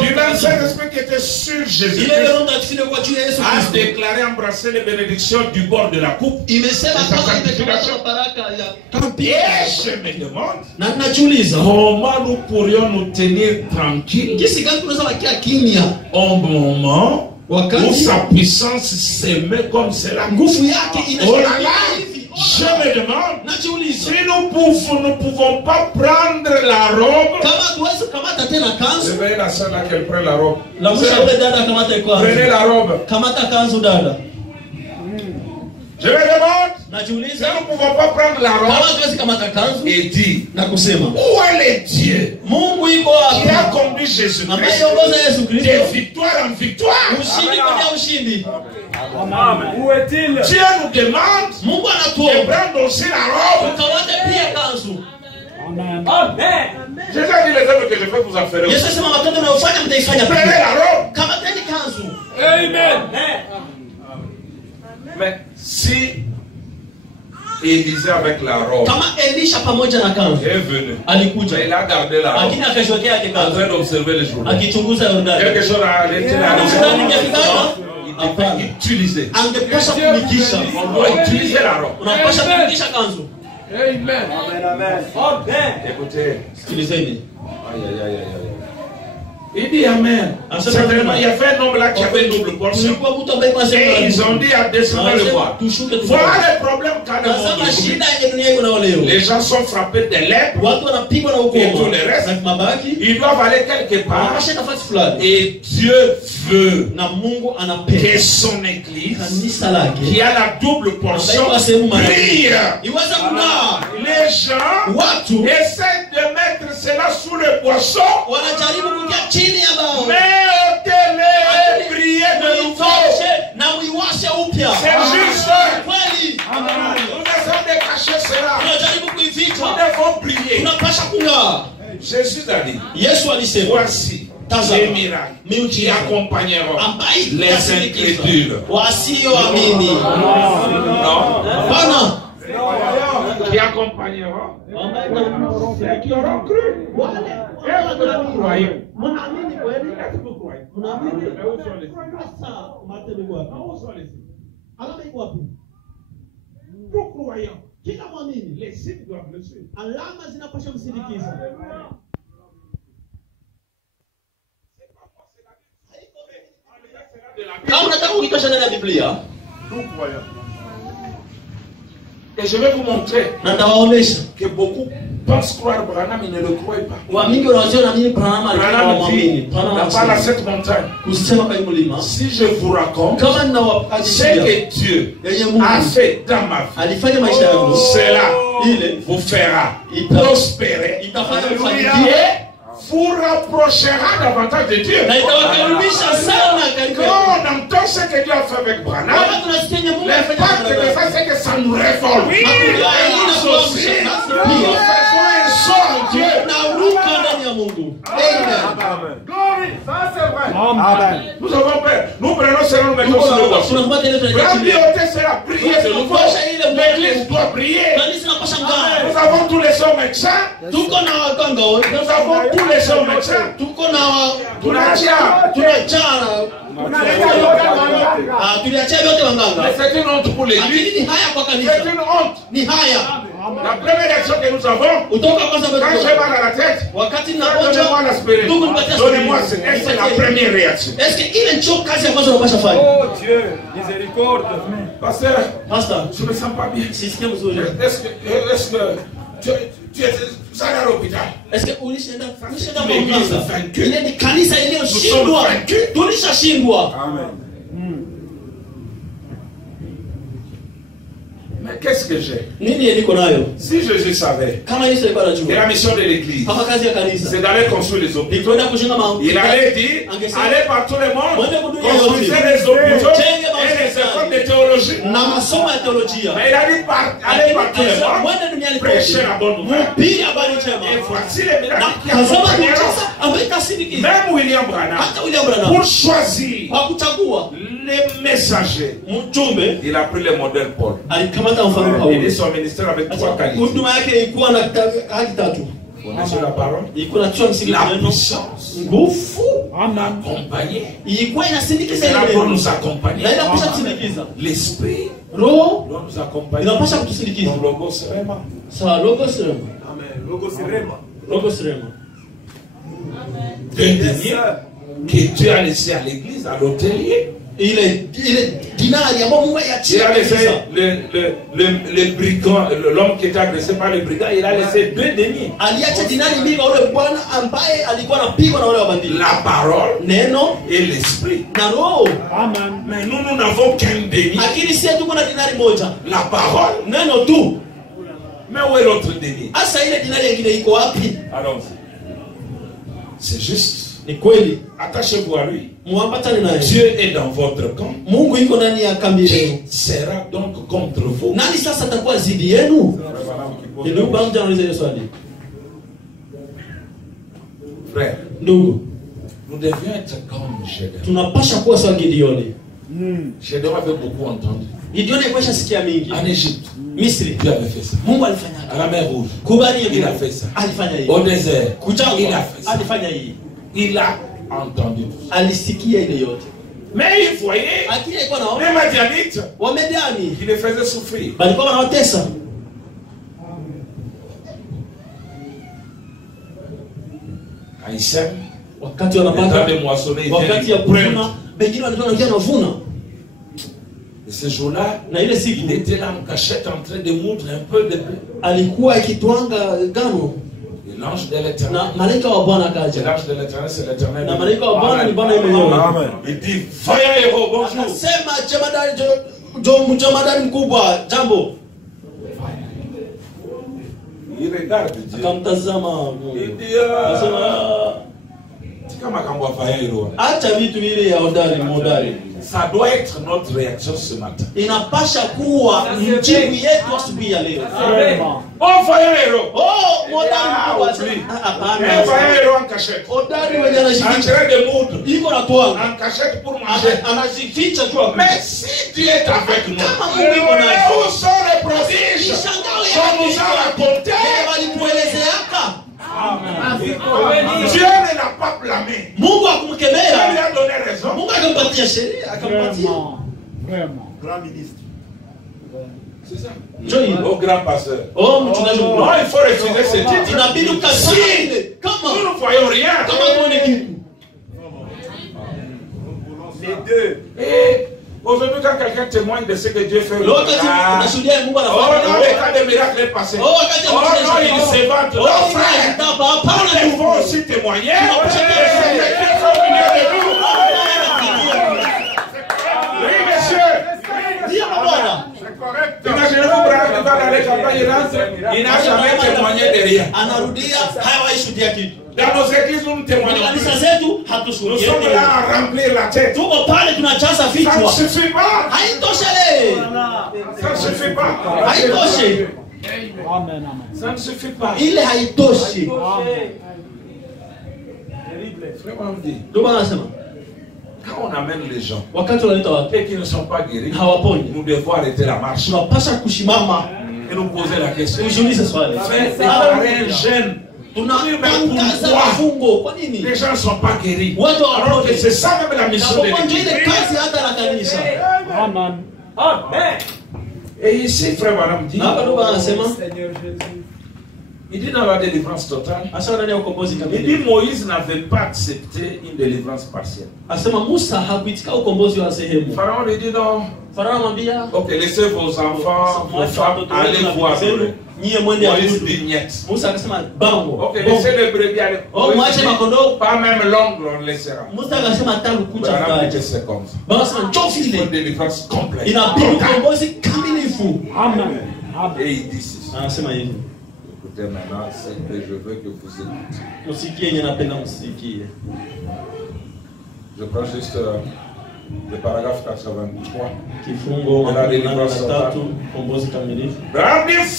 Du même Saint-Esprit qui était sur Jésus, a déclaré embrasser les bénédictions du bord de la coupe. Et je me demande comment nous pourrions nous tenir tranquilles au moment où sa puissance s'émet comme cela. Oh là là. Je me demande si nous ne pouvons pas prendre la robe. Je vais la soeur là qu'elle prenne la robe. Prenez la robe. Je me demande si nous ne pouvons pas prendre la robe et dire où est le Dieu qui a conduit Jésus-Christ de victoire en victoire. Où est-il? Dieu nous demande de prendre aussi la robe. Amen. J'ai déjà dit les œuvres que je fais, vous en ferez aussi. Prenez la robe. Amen. Mais si Élisée avec la robe est venu, mais il a gardé la robe en train d'observer les journaux. Quelque chose a été il devait utiliser. On doit utiliser la robe. Amen. Écoutez. Il dit Amen. Certainement, il y avait un homme là qui avait une double portion. Et ils ont dit à descendre le voir. Voilà le problème qu'a le monde. Les gens sont frappés de lèpre et tout le reste. Ils doivent aller quelque part. Et Dieu veut que son église, qui a la double portion, brille. Les gens essaient de mettre cela sous le poisson. Mais ôtez-les et priez de nouveau. C'est juste. Nous essayons de cacher cela. Nous devons prier. Jésus a dit, voici les miracles qui accompagneront les incrédules. Non. Qui accompagneront ceux qui auront cru. Est-ce que vous croyez? Est-ce que vous croyez? Où sont les signes? Nous croyons. Les signes doivent le suivre. Nous croyons. Et je vais vous montrer que beaucoup pensent croire Branham, ils ne le croient pas. Branham dit, là-bas à cette montagne, si je vous raconte ce que Dieu a fait dans ma vie, cela vous fera prospérer et vous rapprochera davantage de Dieu. Quand on entend ce que Dieu a fait avec Branham, l'impact de ça, c'est que ça nous révolte. Nous faisons un saut en Dieu. Mungu. Amen. Glory, ça c'est vrai. Amen. Nous avons peur. Nous prenons seulement nous mettons sur le gospel. Tunakamata ile tunaita La chini. priorité c'est la prière. L'église doit prier. Kanisa linapasha ngao. Nous avons tous les hommes médecins. Tuko na waganga wote. Nous avons tous les hommes médecins. Tuko na Tunachia. tuliachia vyote waganga. Mais c'est une honte pour l'église. Lakini ni haya kwa C'est kanisa. une honte. Ni haya. La première action que nous avons, Utoka kwanza quand j'ai mal à la tête, wakati donnez-moi l'aspirine. Donnez-moi c'est la première réaction. Est-ce que ile ndio kazi ya kwanza unapasha fanya? Oh Dieu, miséricorde. Pasteur, Pastor, je me sens pas bien. sisikie mzuri. Est-ce que tu es allé à l'hôpital? Est-ce que ulishaenda kwa L'église mganga? vaincue. Ile ni kanisa iliyoshindwa. Nous sommes vaincus. Tulishashindwa. Amen. Mais qu'est-ce que j'ai? Nini niko nayo? Si Jésus savait Kama Yesu alikuwa que anajua. la mission de l'église, Kama kazi ya kanisa. c'est d'aller construire les hôpitaux, Ni kwenda kujenga il allait dire, allez par tout le monde, construisez les hôpitaux et les écoles de théologie. Na masomo ya teolojia. Mais il a dit, allez par tout le monde, Mwende duniani prêchez kote. la bonne nouvelle. Pia habari njema. Et voici les miracles qui Na tazama accompagneront miujiza ambayo itasindikiza. même William Branham. Hata William Branham. Pour choisir Kwa kuchagua les messagers, mjumbe il a pris le modèle Paul. alikamata mfano Il Paulo. dit son ministère avec trois qualités. Huduma yake ilikuwa na haki tatu. Connaissez la parole? Ilikuwa na msingi La neno. puissance. Nguvu. Amen. Accompagner. Ilikuwa inasindikiza Cela ile doit neno. nous accompagner. Na inapasha kusindikiza. L'esprit Roho doit nous accompagner. inapasha kutusindikiza. Ton logo vraiment. Sawa, logos rema. Amen. Logo sirema. Logos rema. Deux deniers que Dieu a laissé à l'église, à l'hôtelier. Ile dinari ambayo Mungu Il aliachia a laissé kanisa. le brigand, l'homme qui était agressé par le brigand, il a laissé deux deniers. Aliacha dinari mbili kwa yule bwana ambaye alikuwa anapigwa na wale wabandili. La parole Neno et l'esprit. na roho. Amen. Mais nous n'avons qu'un denier. Lakini sisi tuko na dinari moja. La parole. Neno tu. Mais où est l'autre denier? Asa ile dinari nyingine iko wapi? Allons-y. C'est juste. Ni kweli. Attachez-vous à lui. Muambatane naye. Dieu est dans votre camp. Mungu yuko ndani ya kambi yenu. Qui sera donc contre vous? Nani sasa atakuwa zidi yenu? Ndio bwana anauliza hiyo swali. Frère, Ndugu, nous devions être comme Gédéon. tunapasha kuwa sawa Gideoni. Gédéon avait beaucoup entendu. Gideoni alikuwa sikia mingi. En Égypte, Misri. Dieu avait fait ça. Mungu alifanya. À la mer Rouge, Kubali il a fait ça. Alifanya Au hiyo. désert, il a Kujangwa fait ça. alifanya hii. Il a entendu tout ça. Alisikia ile yote. Mais il voyait Akili alikuwa les naona Madianites Wamediani qui les faisaient souffrir. walikuwa wanawatesa. Quand ils sèment, Wakati le temps wanapata de moissonner, ils wakati viennent, ya ils prennent. kuvuna, wengine walikuwa wanakuja na vuna. Et ce jour-là, Na ile il siku était là en cachette en train de moudre un peu de pain. alikuwa akitwanga ngano Et l'ange de l'éternel, na malaika wa Bwana c'est akaja. l'ange de l'éternel, c'est l'éternel. Na malaika wa Bwana ni Bwana yeye mwenyewe. Amen. Il dit, voyons héros, bonjour. Akasema jemadari mkubwa, jambo. Il regarde Dieu. Akamtazama Mungu. Il dit, Akasema kama kamba voyons héros. acha vitu ile ya hodari. Ça doit être notre réaction ce matin. Inapasha kuwa mjibu yetu asubuhi ya leo. Amen. Oh, voyons héros. Oh, modari mkubwa. oublie. Hapana. Un voyons héros en cachette. Hodari mwenye En anajificha. train de moudre. Iko na twanga. En cachette pour manger. Anajificha tu. Mais si Dieu est avec nous, Kama Mungu iko et nasi. où sont les prodiges qu'on nous a racontés? Walituelezeaka. Dieu ne l'a pas blâmé. Mungu Dieu lui akumkemea. a donné raison. Mungu akampatia sheria, akampatia. Vraiment. Grand ministre. C'est ça. Njoo hii. Au grand pasteur. Oh, mchungaji mkuu. Non, il faut refuser ce titre. Inabidi ukasini. Nous Kama ne voyons rien. tuone kitu. Les deux. Et aujourd'hui, quand quelqu'un témoigne de ce que Dieu fait, Wakati unashuhudia Mungu oh non, anafanya. le cas de miracle est passé. Oh, wakati Oh non, il se vante. Oh, Non, frère. hapana Il ndugu. faut aussi témoigner. Et c'est Dieu qui au milieu de nous. Oui, monsieur. Ndio Bwana. C'est correct. Imaginez-vous, Brahim, il va dans les campagnes, il rentre, il n'a jamais témoigné de rien. Anarudia hawaishuhudia kitu. Dans nos églises, nous ne témoignons Kanisa plus. zetu Nous hatushuhudii. sommes là à remplir la tête. Tuko pale tunajaza Ça ne vichwa. suffit pas. Haitoshele. Ça ne suffit pas. Haitoshi. Amen. Amen. Ça ne suffit pas. Ile haitoshi. Vraiment dit. Ndio anasema Quand on amène les gens wakati wanaleta watu et qui ne sont pas guéris, hawaponi, nous devons arrêter la marche tunapaswa kushimama et nous poser la question. tujiulize swali. Préparer un jeune. Tunatangaza mafungo. Kwa nini? Les gens ne sont pas guéris. Watu Alors que c'est ça même la mission de ile l'Église. kazi hata la kanisa. Amen. Amen. Et ici, frère Madame dit, Na hapa ndio anasema Seigneur Jésus. il dit dans la délivrance totale, asa ndani ya ukombozi il kamili. dit Moïse n'avait pas accepté une délivrance partielle. Asema Musa hakuitika ukombozi wa sehemu. Pharaon lui dit non. Farao anamwambia Ok, laissez vos enfants, vos femmes, allez voir. nyie mwende Moïse abudu. dit niet. Musa akasema bango. Ok, laissez les brebis aller. Oh, mwache makondoo. Pas même l'ongle, on laissera. Musa akasema tangu kucha Madame dit que kaje. c'est comme ça. Basi njoo Il faut une vile. délivrance complète. Inabidi ukombozi kamilifu. Amen. Amen. Et il dit ceci. Anasema hivi. Écoutez maintenant, c'est que je veux que vous écoutiez. Usikie yenye napenda msikie. Je prends juste le paragraphe 83. Kifungo Voilà, délivrance 83 ukombozi kamilifu.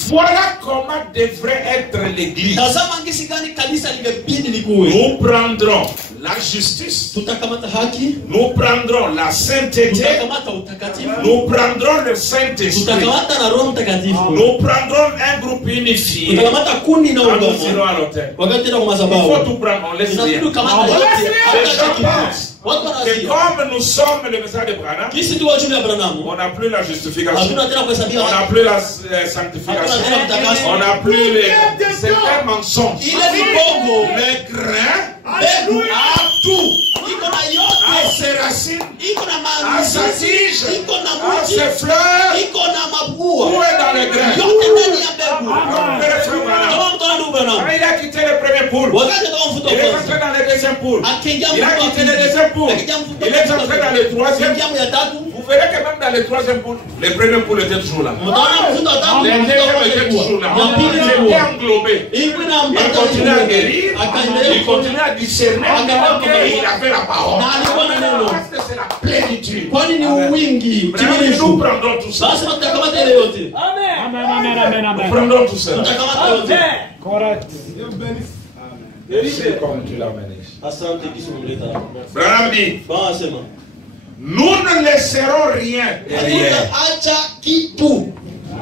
Voilà comment devrait être l'église. Tazama ngisi gani kanisa lingebidi likuwe. Nous prendrons la justice, Tutakamata haki, nous prendrons la sainteté, tutakamata utakatifu, nous prendrons le Saint-Esprit, tutakamata na Roho Mtakatifu. nous prendrons un groupe unifié. Tutakamata kundi na Quand nous ungamo. irons à l'autel. Wakati na kwa Il faut madhabahu. tout prendre, on laisse Inabidi rien. ukamata Les yote. gens pensent Watu que wanazia. comme nous sommes le message de Branham, Kisi tu wajumbe ya Branham. on n'a plus la justification, Hatuna tena kuhesabia on n'a haki. plus la Hatuna sanctification, tena kutakaswa. on n'a plus les... C'est un mensonge. Ile ni bongo. Le grain Mbegu a tout. iko na À yote. ses racines, Iko na à sa maandishi. tige, Iko na à muti. ses fleurs, Iko na tout mapua. est dans le grain. Yote ndani ya mbegu. Donc, frère Branham, Kama mtu anadu Branham. quand il a quitté le premier poule, Wakati kama mfuto il est kwanza. entré dans le deuxième poule. Akiingia Il a mfuto quitté le deuxième poule. Il est entré dans le troisième. Akiingia ya tatu. Vous verrez que même dans le troisième poule, le premier poule était toujours là. Mtaona mfuto wa tatu. Le deuxième était toujours là. Ya pili Il ilikuwa. était englobé. Iko na Il mpaka continuait à guérir, Akaendelea il continuait à discerner, et il avait la parole. na alikuwa na neno. Parce que c'est la plénitude. Kwani ni wingi, Vraiment, nous timilifu. prendrons tout ça. Basi tutakamata ile yote. Amen. Amen. Amen. Nous Amen. prendrons tout ça. Tutakamata yote. Correct. C'est comme tu l'as mené. Asante kisu mleta. Branham dit, Bwana asema, nous ne laisserons rien derrière. acha kitu.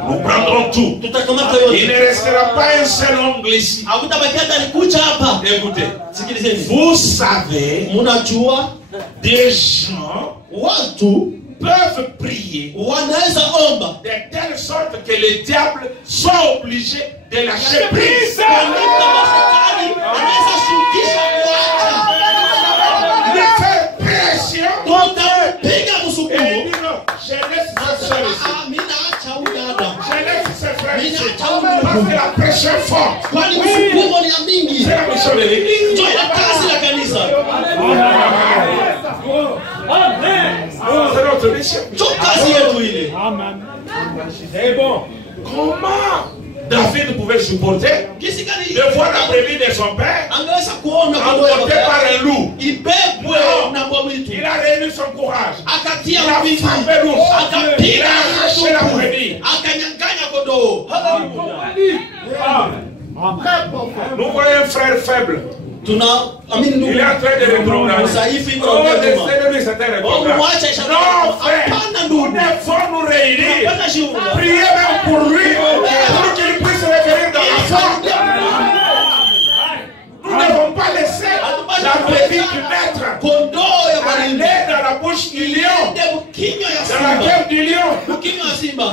Nous prendrons tout. Tutakamata Il yote. ne restera pas un seul ongle ici. Hakutabakia hata likucha hapa. Écoutez, Sikilizeni. vous savez, Mnajua des gens watu peuvent prier wanaweza omba de telle sorte que le diable soit obligé de lâcher prise. anaweza shukisha kuacha. De faire pression. Tutapiga Et il msukumo. dit non, je laisse cette soeur ici. Mimi naacha huyu dada. Je laisse ce frère ici. Parce que la pression est forte. Kwani msukumo ni ya mingi. C'est la mission de l'église. Ndio ya kazi ya kanisa. C'est notre mission. Ndio kazi yetu ile. Amen. C'est bon. Comment David pouvait supporter Kisi gani? de voir la brebis de son père Angeweza kuona kondoo ya emportée baba par yake un loup. ibebwe na mbwa mwitu. Il a réuni son courage. Akatia Il a mbivu. frappé l'ours. Il Akapiga a arraché la msukumo. brebis. Akanyang'anya kondoo. Nous voyons un frère faible. Tuna amini ndugu. Il est en train de rétrograder. Msaifu iko Oh, na laissez nyuma. lui, c'est un Oh, rétrograde. mwache ishara. Non, frère. Hapana Nous ndugu. devons nous réunir. Hapana shiunga. Prier même pour lui. Pour qu'il puisse revenir dans la foi. Nous ne devons pas laisser la brebis du maître Kondoo ya baridi. aller dans la bouche du lion. Ndevu kinywa ya Dans la simba. gueule du lion. Kinywa ya simba.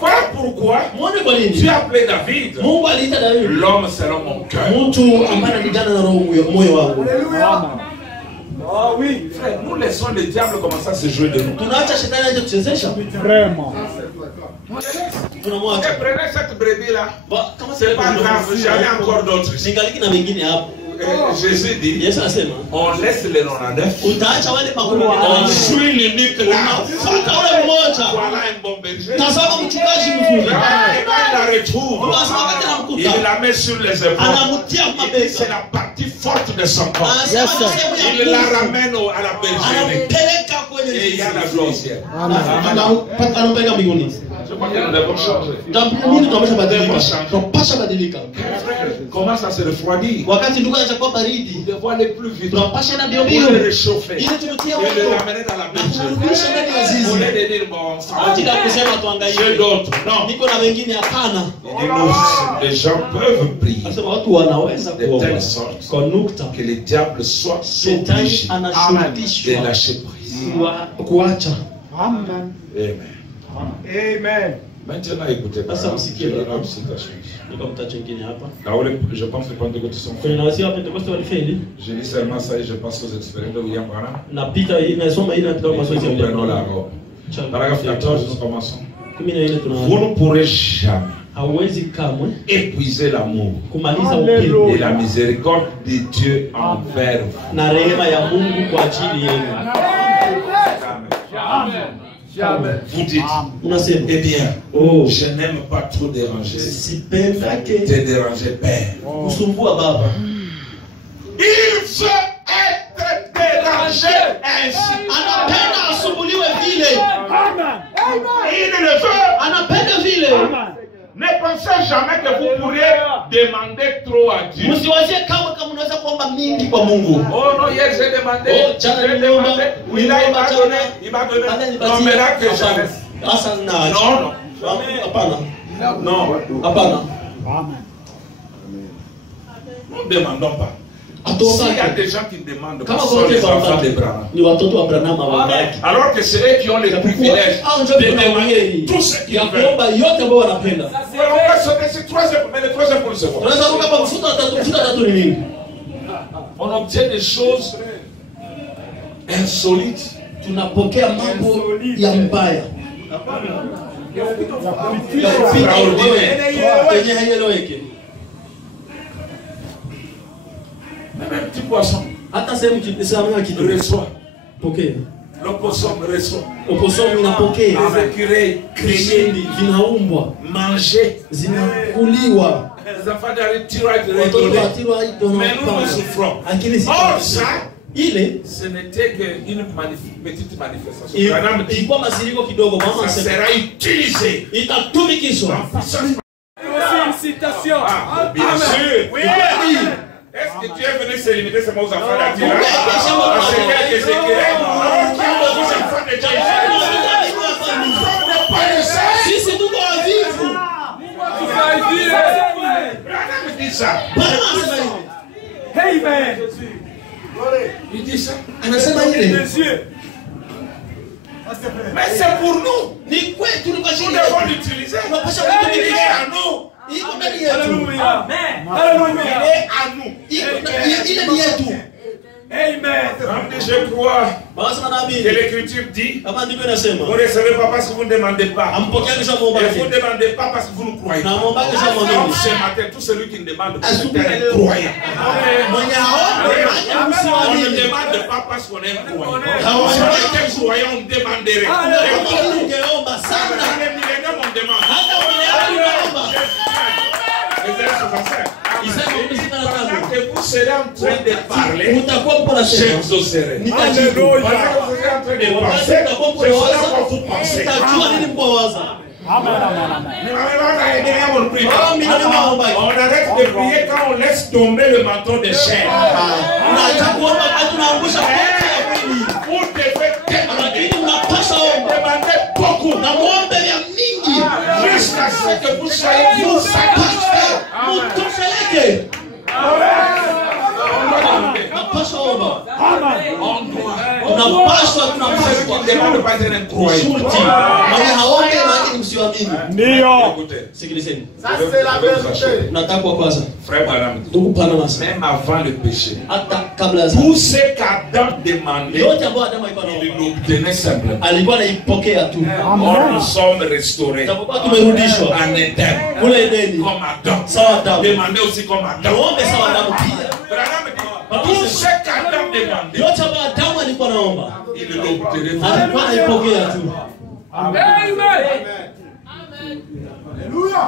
Voilà pourquoi Muone kwa nini? Dieu a appelé David Mungu aliita Daudi l'homme selon mon cœur. mtu ambaye analingana na roho moyo wangu. Ah oui. Frère, nous laissons le diable commencer à se jouer de nous. Tunaacha shetani aje kuchezesha. Vraiment. Tunamwacha. Prenez cette brebis là. Ba- Kama C'est pas grave, j'en ai encore d'autres ici. Ningaliki na wengine hapo. Jésus dit, Yesu anasema on laisse les 99. utaacha wale makumi On na suit l'unique là. fuata ule mmoja. Voilà un bon berger. Tazama mchungaji mzuri. Quand il la retrouve, Unasema wakati il anamkuta la met sur les épaules. anamtia Il dit, mabega. c'est la partie forte de son corps. Anasema ni sehemu ya Il la nguvu. ramène à la bergerie. Anampeleka kwenye Et il y a la gloire au ciel. Anampeleka mbinguni. Je crois que nous devons changer. Mimi tunapasha badilika. Comment ça se refroidit? Wakati ndugu anakuwa baridi, Nous devons aller plus vite. tunapasha na bio Pour bio. le réchauffer. Ili tukutie Et le moto. ramener dans la Na bouche. kurudisha ndani ya Au zizi. lieu de dire, bon, ça va. Katika kusema J'ai tuangalie. d'autres. Non. Niko na wengine hapana. Il dit, nous, les gens peuvent prier Anasema watu wanaweza de kuomba telle sorte kwa nukta que les diables soient shetani obligés de anashurutishwa lâcher prise. kuacha. Amen. Amen. Amen. Maintenant, écoutez, Ça, ça me sied. je vais donner une citation. Niko mtacho wengine hapa. Là où je pense que les Pentecôtistes sont Kwenye faits. nawasi wa Pentecoste walifeli. Je dis seulement ça et je pense aux expériences de William Branham. Napita nasoma hii napita kwa masomo Nous ya prenons la robe. Paragraphe 14, nous commençons. 14 Vous tunaanza. ne pourrez jamais Hauwezi kamwe épuiser l'amour kumaliza upendo et la miséricorde de Dieu envers vous. na rehema ya Mungu kwa ajili yenu. Vous dites, Unasema, eh bien, oh, je n'aime pas trop déranger. sipendake Te déranger, Père. kusumbua baba. Il veut être dérangé ainsi. Anapenda asumbuliwe vile. Amen. Il le veut. Anapenda vile. Amen. Ne pensez jamais que vous pourriez demander trop à Dieu. Msiwazie kama unaweza kuomba mingi kwa Mungu. Oh non, hier j'ai demandé. Oh, jana J'ai niliomba. demandé. Oui, là, il m'a donné. Il m'a donné. Non, mais là que j'arrête. Sasa naacha. Non, Hapana. non. Hapana. Amen. Nous ne demandons pas. S'il y a des gens qui demandent, Kama ce sont wote les enfants wabaki d'Abraham. ni watoto wa Abraham wabaki. Alors que c'est eux qui ont le privilège de demander tout ce qu'ils ya veulent. kuomba yote ambao wanapenda. On va sauter ce troisième, mais le troisième pour le second. Unaweza kuruka kwa mfuta tatu ni nini? On obtient des choses insolites. Tunapokea mambo ya mbaya. Ya kupita yenye haieleweki. Même un petit poisson Hata sehemu kidogo reçoit. pokea. Le poisson reçoit. Oposomu inapokea. Les écureuils Krishendi vinaumbwa, manger. zinakuliwa. Les enfants d'Aritiroi de Watoto rigoler. wa Tiro haito Mais nous nous na souffrons. akili si Or ça, ile ce n'était qu'une petite manifestation. ilikuwa masiriko kidogo, mama Ça anasema sera utilisé itatumikishwa. en puissance. Une citation. Bien sûr. Oui. Est-ce que tu es venu se limiter seulement aux enfants d'Atira? Oui. À ces quelques écureuils? Alors qu'il y a aux enfants de Dieu. Sisi tuko wavivu. Branham dit ça. Bwana anasema hivi. Amen. Il dit ça. Anasema ile Les yeux. Mais c'est pour nous. ni kwetu, ni kwa Nous ajili devons yetu. l'utiliser. Tunapaswa Il est kutumikisha. à nous. Iko ndani yetu. Alléluia. Il Alléluia. est à nous. Ile ni yetu. Amen. On dit, je crois Wanasema que nabii l'écriture dit, kama ndivyo inasema. vous ne recevez pas parce que vous ne demandez pas. Ampokea kisha Et vous muombaji. ne demandez pas parce que vous ne croyez Na pas. muombaji kisha Donc muombaji. ce matin, tout celui qui ne demande pas, c'est Asubuhi un leo. croyant. Mwenye haombe maji On ne msiamini. demande pas parce qu'on est croyant. Ah, Si on était croyant, on demanderait. Kama Et ungeomba dans sana. les millénaires, on demande. Hata unaomba. Exercice 65. Isaya 65. Pendant que vous serez en train de parler, Utakuwa mko nasema. j'exaucerai. Nitajibu. Pendant que vous êtes en train de penser, je saurai quoi vous pensez. Nitajua nini mko waza. Amen. Amen. On arrête de prier quand on laisse tomber le manteau de chair. Unaacha kuomba wakati unaangusha kote ya mwili. Vous devez demander. Lakini mnapaswa omba. Demandez beaucoup. Na muombe vya mingi. Jusqu'à ce que vous soyez vous satisfaits. Mtosheleke. Napaswa omba. On doit. Tunapaswa Celui qui ne demande pas être un croyant. Shurti. Mwenye haombe maji msiamini. Ndio. Écoutez, Sikilizeni. je vais vous acheter. Nataka kwa kwanza. Frère Branham, Ndugu pana masa. même avant le péché, Hata kabla ya tout ce qu'Adam demandait, yote ambayo Adamu alikuwa il anaomba. l'obtenait simplement. Alikuwa anaipokea tu. Or, nous sommes restaurés Japokuwa tumerudishwa en Éden, kule Edeni. comme Adam. Sawa Adamu. Demandez aussi comme Adam. Tuombe sawa Adamu pia. Branham dit, tout ce qu'Adam demandait, Yote ambayo Adamu alikuwa anaomba. il l'obtenait. Alikuwa anaipokea tu. Alléluia.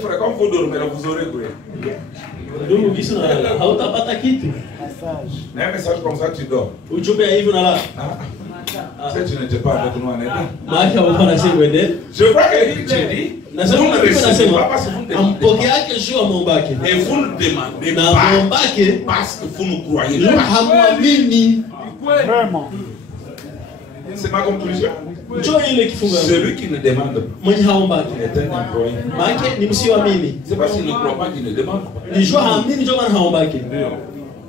Frère, comme vous dormez, vous aurez brûlé. Un message comme ça, tu dors. Si tu n'étais pas avec nous en Éden. Je crois que tu dis, vous ne recevez pas parce que vous ne demandez pas. Et vous ne demandez pas parce que vous ne croyez pas. Vraiment. C'est ma conclusion. Celui qui ne demande pas est un incroyant. C'est parce qu'il ne croit pas qu'il ne demande pas.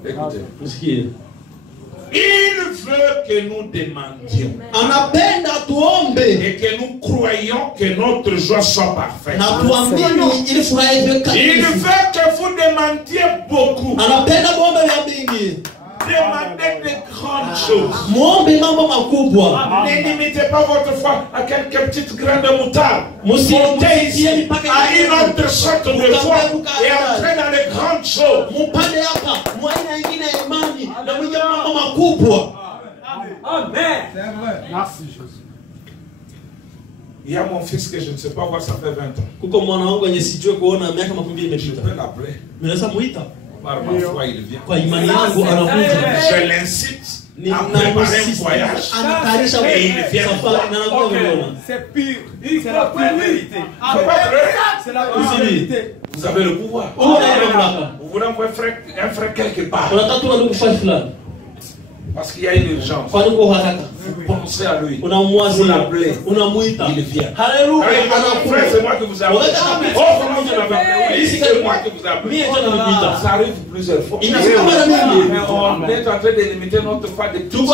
Écoutez. Il veut que nous demandions et que nous croyions que notre joie soit parfaite. Il veut que vous demandiez beaucoup. Demandez de grandes choses. Ne limitez pas votre foi à quelques petites graines de moutarde. Montez ici à une autre sorte de foi et entrez dans les grandes choses. Amen. Merci Jésus. Il y a mon fils que je ne sais pas voir, ça fait 20 ans. Je peux l'appeler. Par ma foi, il vient. Je l'incite à préparer un voyage et il vient. C'est pire. C'est la pure vérité. C'est la pure vérité. Vous avez le pouvoir. Vous voulez envoyer un frère quelque part. Parce qu'il y a une urgence. Vous pensez à lui. Vous l'appelez. Il vient. Frère, c'est moi qui vous ai appelé. Oh, comment vous l'avez appelé? C'est moi qui vous ai appelé. Ça arrive plusieurs fois. On est en train de limiter notre foi de tout.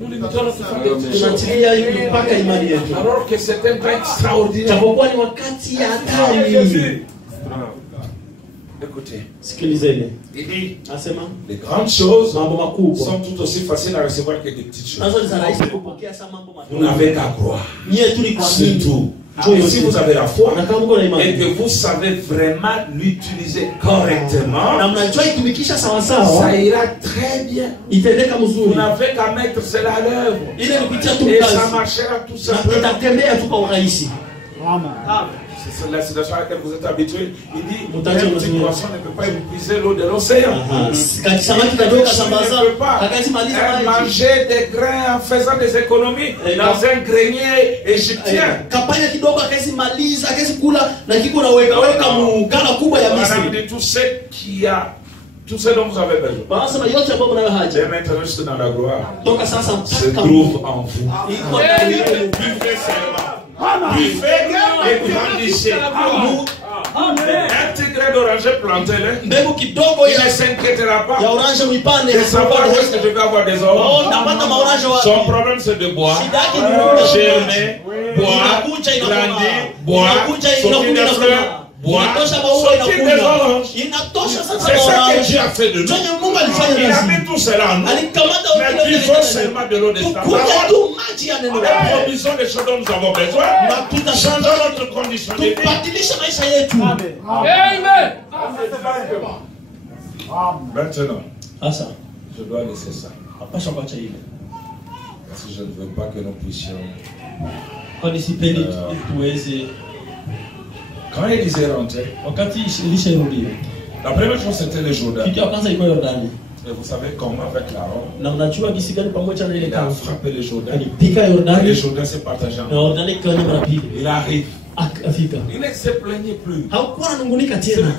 Nous limitons notre foi de tout. Alors que c'est un temps extraordinaire. Écoutez, il dit, les grandes choses sont tout aussi faciles à recevoir que des petites choses. Vous n'avez qu'à croire. C'est tout. Et si vous avez la foi et que vous savez vraiment l'utiliser correctement, ça ira très bien. Vous n'avez qu'à mettre cela à l'œuvre. Et ça marchera tout simplement. C'est la situation à laquelle vous êtes habitués. Il dit, un petit poisson ne peut pas épuiser l'eau de l'océan. Il ne peut pas manger des grains en faisant des économies dans un grenier égyptien. Tout ce dont vous avez besoin. Et maintenant, je suis dans la gloire. Se trouve en vous. Buvez seulement. Buvez et grandissez. Un petit grain d'oranger planté, il ne s'inquiétera pas de savoir où est-ce que je vais avoir des oranges. Son problème c'est de boire, germer, boire, grandir, boire, sortir des fleurs. C'est ça que Dieu a fait de nous. Il a mis tout cela en nous. Mais buvons seulement de l'eau de sa parole. Et produisons les choses dont nous avons besoin. Changeons notre condition de vie. Amen. Maintenant, je dois laisser ça. Parce que je ne veux pas que nous puissions. Quand Élisée rentrait, la première chose c'était le Jourdain. Et vous savez comment avec l'Aaron, il a frappé le Jourdain. Et le Jourdain s'est partagé en deux. Il arrive. Il ne se plaignait plus. Celui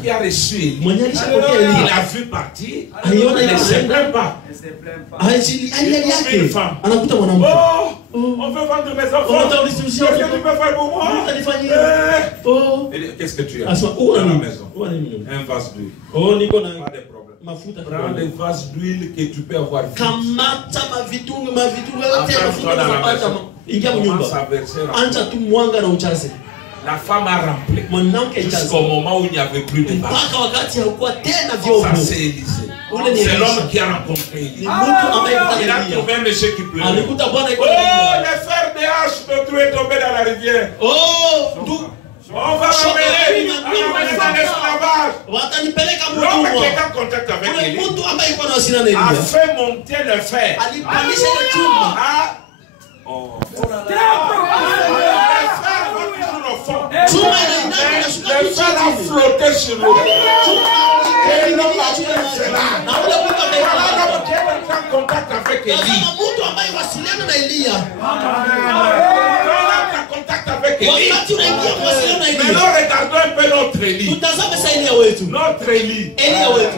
qui a reçu Élie, il a vu partir, il ne se plaint pas. Il trouve une femme. Oh, on veut vendre mes enfants. Qu'est-ce que tu peux faire pour moi? Qu'est-ce que tu as dans la maison? Un vase d'huile. Pas de problème. Prends les vases d'huile que tu peux avoir vite. Commence à verser. La femme a rempli jusqu'au moment où il n'y avait plus de vase. Ça c'est Élisée. C'est l'homme qui a rencontré Élie. Il a trouvé un monsieur qui pleurait. Oh, le fer de hache de tout est tombé dans la rivière. On va m'amener dans l'esclavage. L'homme qui est en contact avec Élie a fait monter le fer. Le fer a flotté sur l'eau. Et l'homme a fait cela. L'homme qui est en contact avec Élie. Mais nous regardons un peu notre Élie. Notre Élie.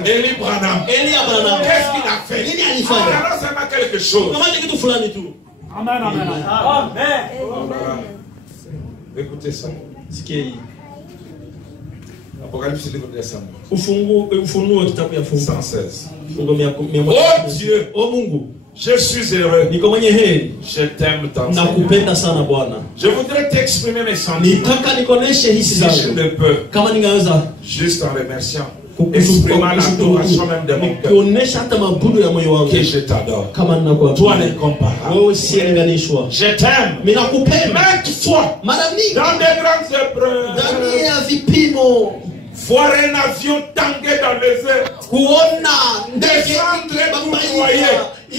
Élie Branham. Qu'est-ce qu'il a fait? Alors ça m'a quelque chose. Amen, amen, amen. Écoutez ça. Apocalypse livre de Samuel. 116. Oh Dieu. Je suis heureux. Je t'aime tant. Je voudrais t'exprimer mes sentiments. Si je ne peux. Juste en remerciant. Exprimant l'adoration même de mon cœur. Que je t'adore. Toi l'incomparable. Je t'aime. Maintes fois. Dans des grandes épreuves. Voir un avion tanguer dans les airs. Descendre et couloyer. Et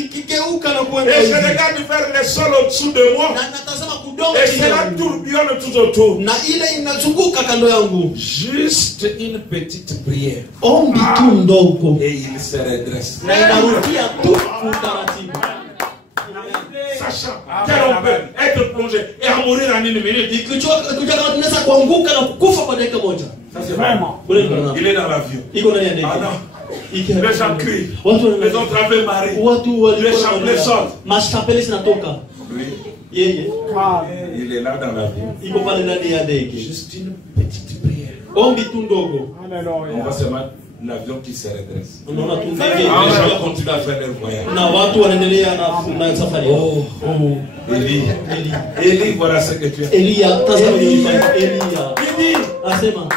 je regarde vers le sol au-dessous de moi. Et cela tourbillonne tout autour. Juste une petite prière. Et il se redresse. Sachant qu'on peut être plongé et à mourir en une minute. Ça c'est vraiment. Il est dans l'avion. Ah non. Les gens crient. Les autres avaient maré. Les champs sortent. Lui, il est là dans l'avion. Juste une petite prière. On va se mettre l'avion qui se redresse. Les gens continuent à faire leur voyage. Oh, Élie, voilà ce que tu as. Élie,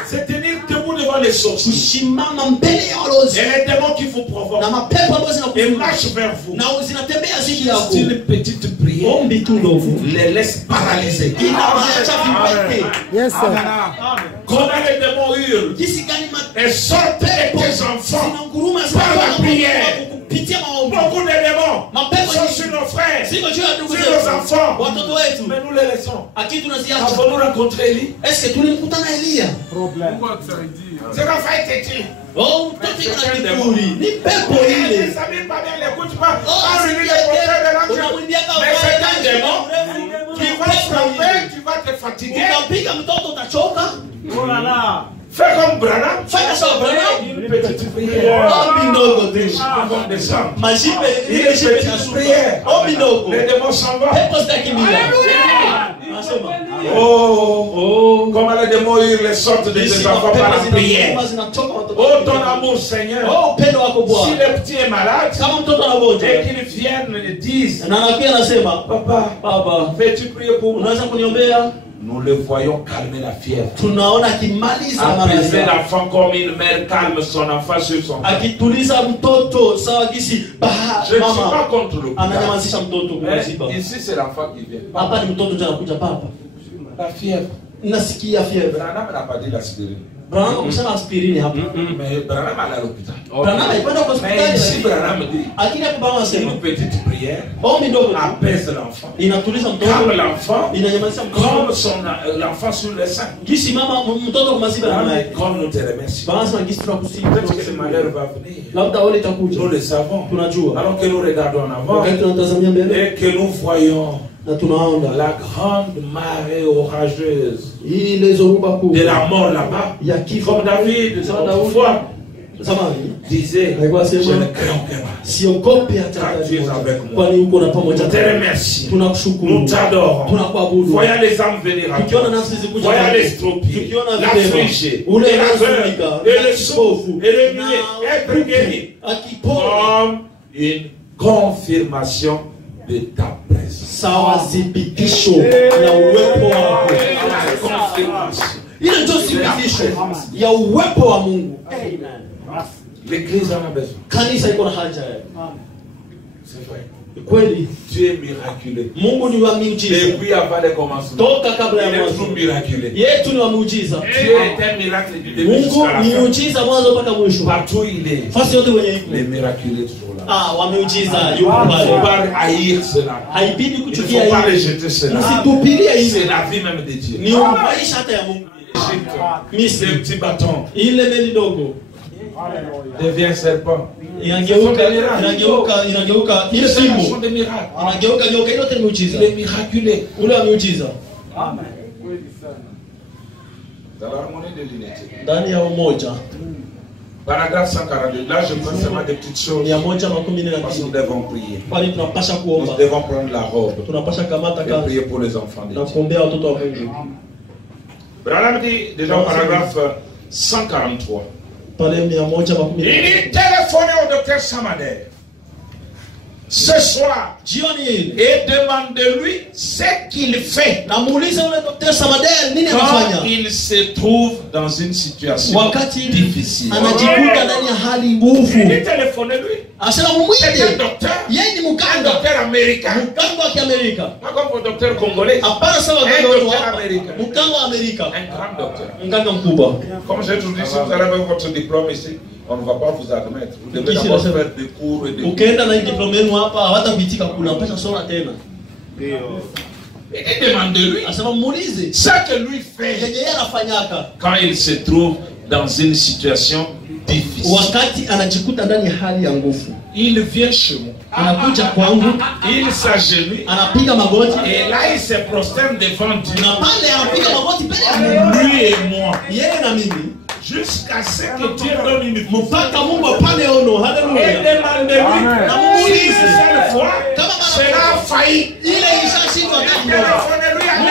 c'est tenir debout devant les sorciers. Et les démons qui vous provoquent. Et marche vers vous. C'est une petite prière. Les laisse paralysés. Comment les démons hurlent et sortent tes enfants par la prière. Beaucoup de démons sont sur nos frères, sur nos enfants. Mais nous les laissons. Avons-nous rencontré Élie? Problème. C'est qu'on va être dit. Oh, mais tu es un démon. Les amis pas bien, n'écoute pas. Mais c'est un démon qui va frapper, tu vas te fatiguer. Oh là là. Fais comme Branham. Une petite prière. Ils vont descendre. Une petite prière. Les démons s'en vont. Oh, comment les démons les sortent de tes enfants par la prière. Oh, ton amour, Seigneur. Si le petit est malade, et qu'il vienne et disent, Papa, fais-tu prier pour moi? Nous le voyons calmer la fièvre. Apaiser l'enfant comme une mère calme son enfant sur son sein. Je ne suis pas contre le coup. Mais ici c'est l'enfant qui vient. La fièvre. Branham n'a pas dit l'aspirine. Mais Branham allait à l'hôpital. Mais ici Branham dit une petite prière apaise l'enfant, calme l'enfant comme l'enfant sur le sein. Comme nous te remercions. Peut-être que le malheur va venir. Nous le savons. Alors que nous regardons en avant et que nous voyons la grande marée orageuse de la mort là-bas, comme David autrefois disait, je ne crains aucun mal, car tu es avec moi. Nous te remercions, nous t'adorons. Voyons les âmes venir à toi, voyons les strophies, l'affligé, et l'aveugle, et le sourd, et le muet, être guéri, comme une confirmation de ta présence. L'église en a besoin. C'est vrai. Kweli. Tu es miraculeux. Mungu ni wa miujiza. Depuis avant le commencement. Toka kabla ya Il est mwanzo. toujours miraculeux. Yetu ni wa miujiza. Dieu est un miracle du début Mungu jusqu'à la ni fin. miujiza mwanzo mpaka mwisho. Partout il est. Fasi yote wenye iko. Les miraculeux toujours là. Ah, wa miujiza yuko Il ne faut pale. pas haïr cela. Haibidi Il ne kuchukia faut pas hivi. rejeter cela. Usitupilie C'est hivi. la vie même de Dieu. Ni maisha hata ya Mungu. C'est Misri. un petit bâton. Ile meli dogo Devient serpent. inageuka ile Ce fimbo sont des miracles. inageuka ile yote ni miujiza. Il est miraculeux. Ule wa miujiza Dans l'harmonie de l'unité. ndani ya umoja. Paragraphe 142. Là, je prends seulement des petites choses. 112 Parce que nous devons prier. kwani tunapasha Nous kuomba, devons prendre la robe tunapasha kamata et kazi prier pour les enfants de na Dieu. kuombea watoto wa Mungu. Branham dit déjà au paragraphe 143. Pale Il 112 dit téléphonez au docteur Samader ce soir jioni ile et demandez-lui ce qu'il fait namuuliza yule Dr. Samader nini quand anafanya il se trouve dans une situation wakati difficile. anajikuta ndani ya hali nguvu. Il dit téléphonez-lui. Asema C'est un mumwite, docteur, yeye ni un mkanga, docteur américain. mkanga wa Kiamerika. Pas comme le docteur congolais. Hapana sawa Un kama wewe docteur hapa, américain. mkanga wa Amerika, Un grand docteur. mkanga mkubwa. Comme j'ai toujours dit, si vous avez votre diplôme ici, on ne va pas vous admettre. Vous devez Ici, d'abord là, faire des cours et des cours. Ukienda na diploma yenu hapa hawatakuitika kula, mpaka soma tena. Et demandez-lui Asema muulize ce que lui fait yenye yeye anafanyaka quand il se trouve dans une situation difficile. wakati anajikuta ndani ya hali ya nguvu. Il vient chez moi. Anakuja kwangu, Il s'agenouille. anapiga magoti, Et là, il se prosterne devant Dieu. na pale anapiga magoti mbele ya Mungu, Lui et moi. yeye na mimi, Jusqu'à ce que Dieu donne une vie. mpaka Mungu apane ono. Et Haleluya. demandez-lui. Na Si muulize une seule fois, cela a failli. ile ishashindwa wakati mmoja. Téléphonez-lui à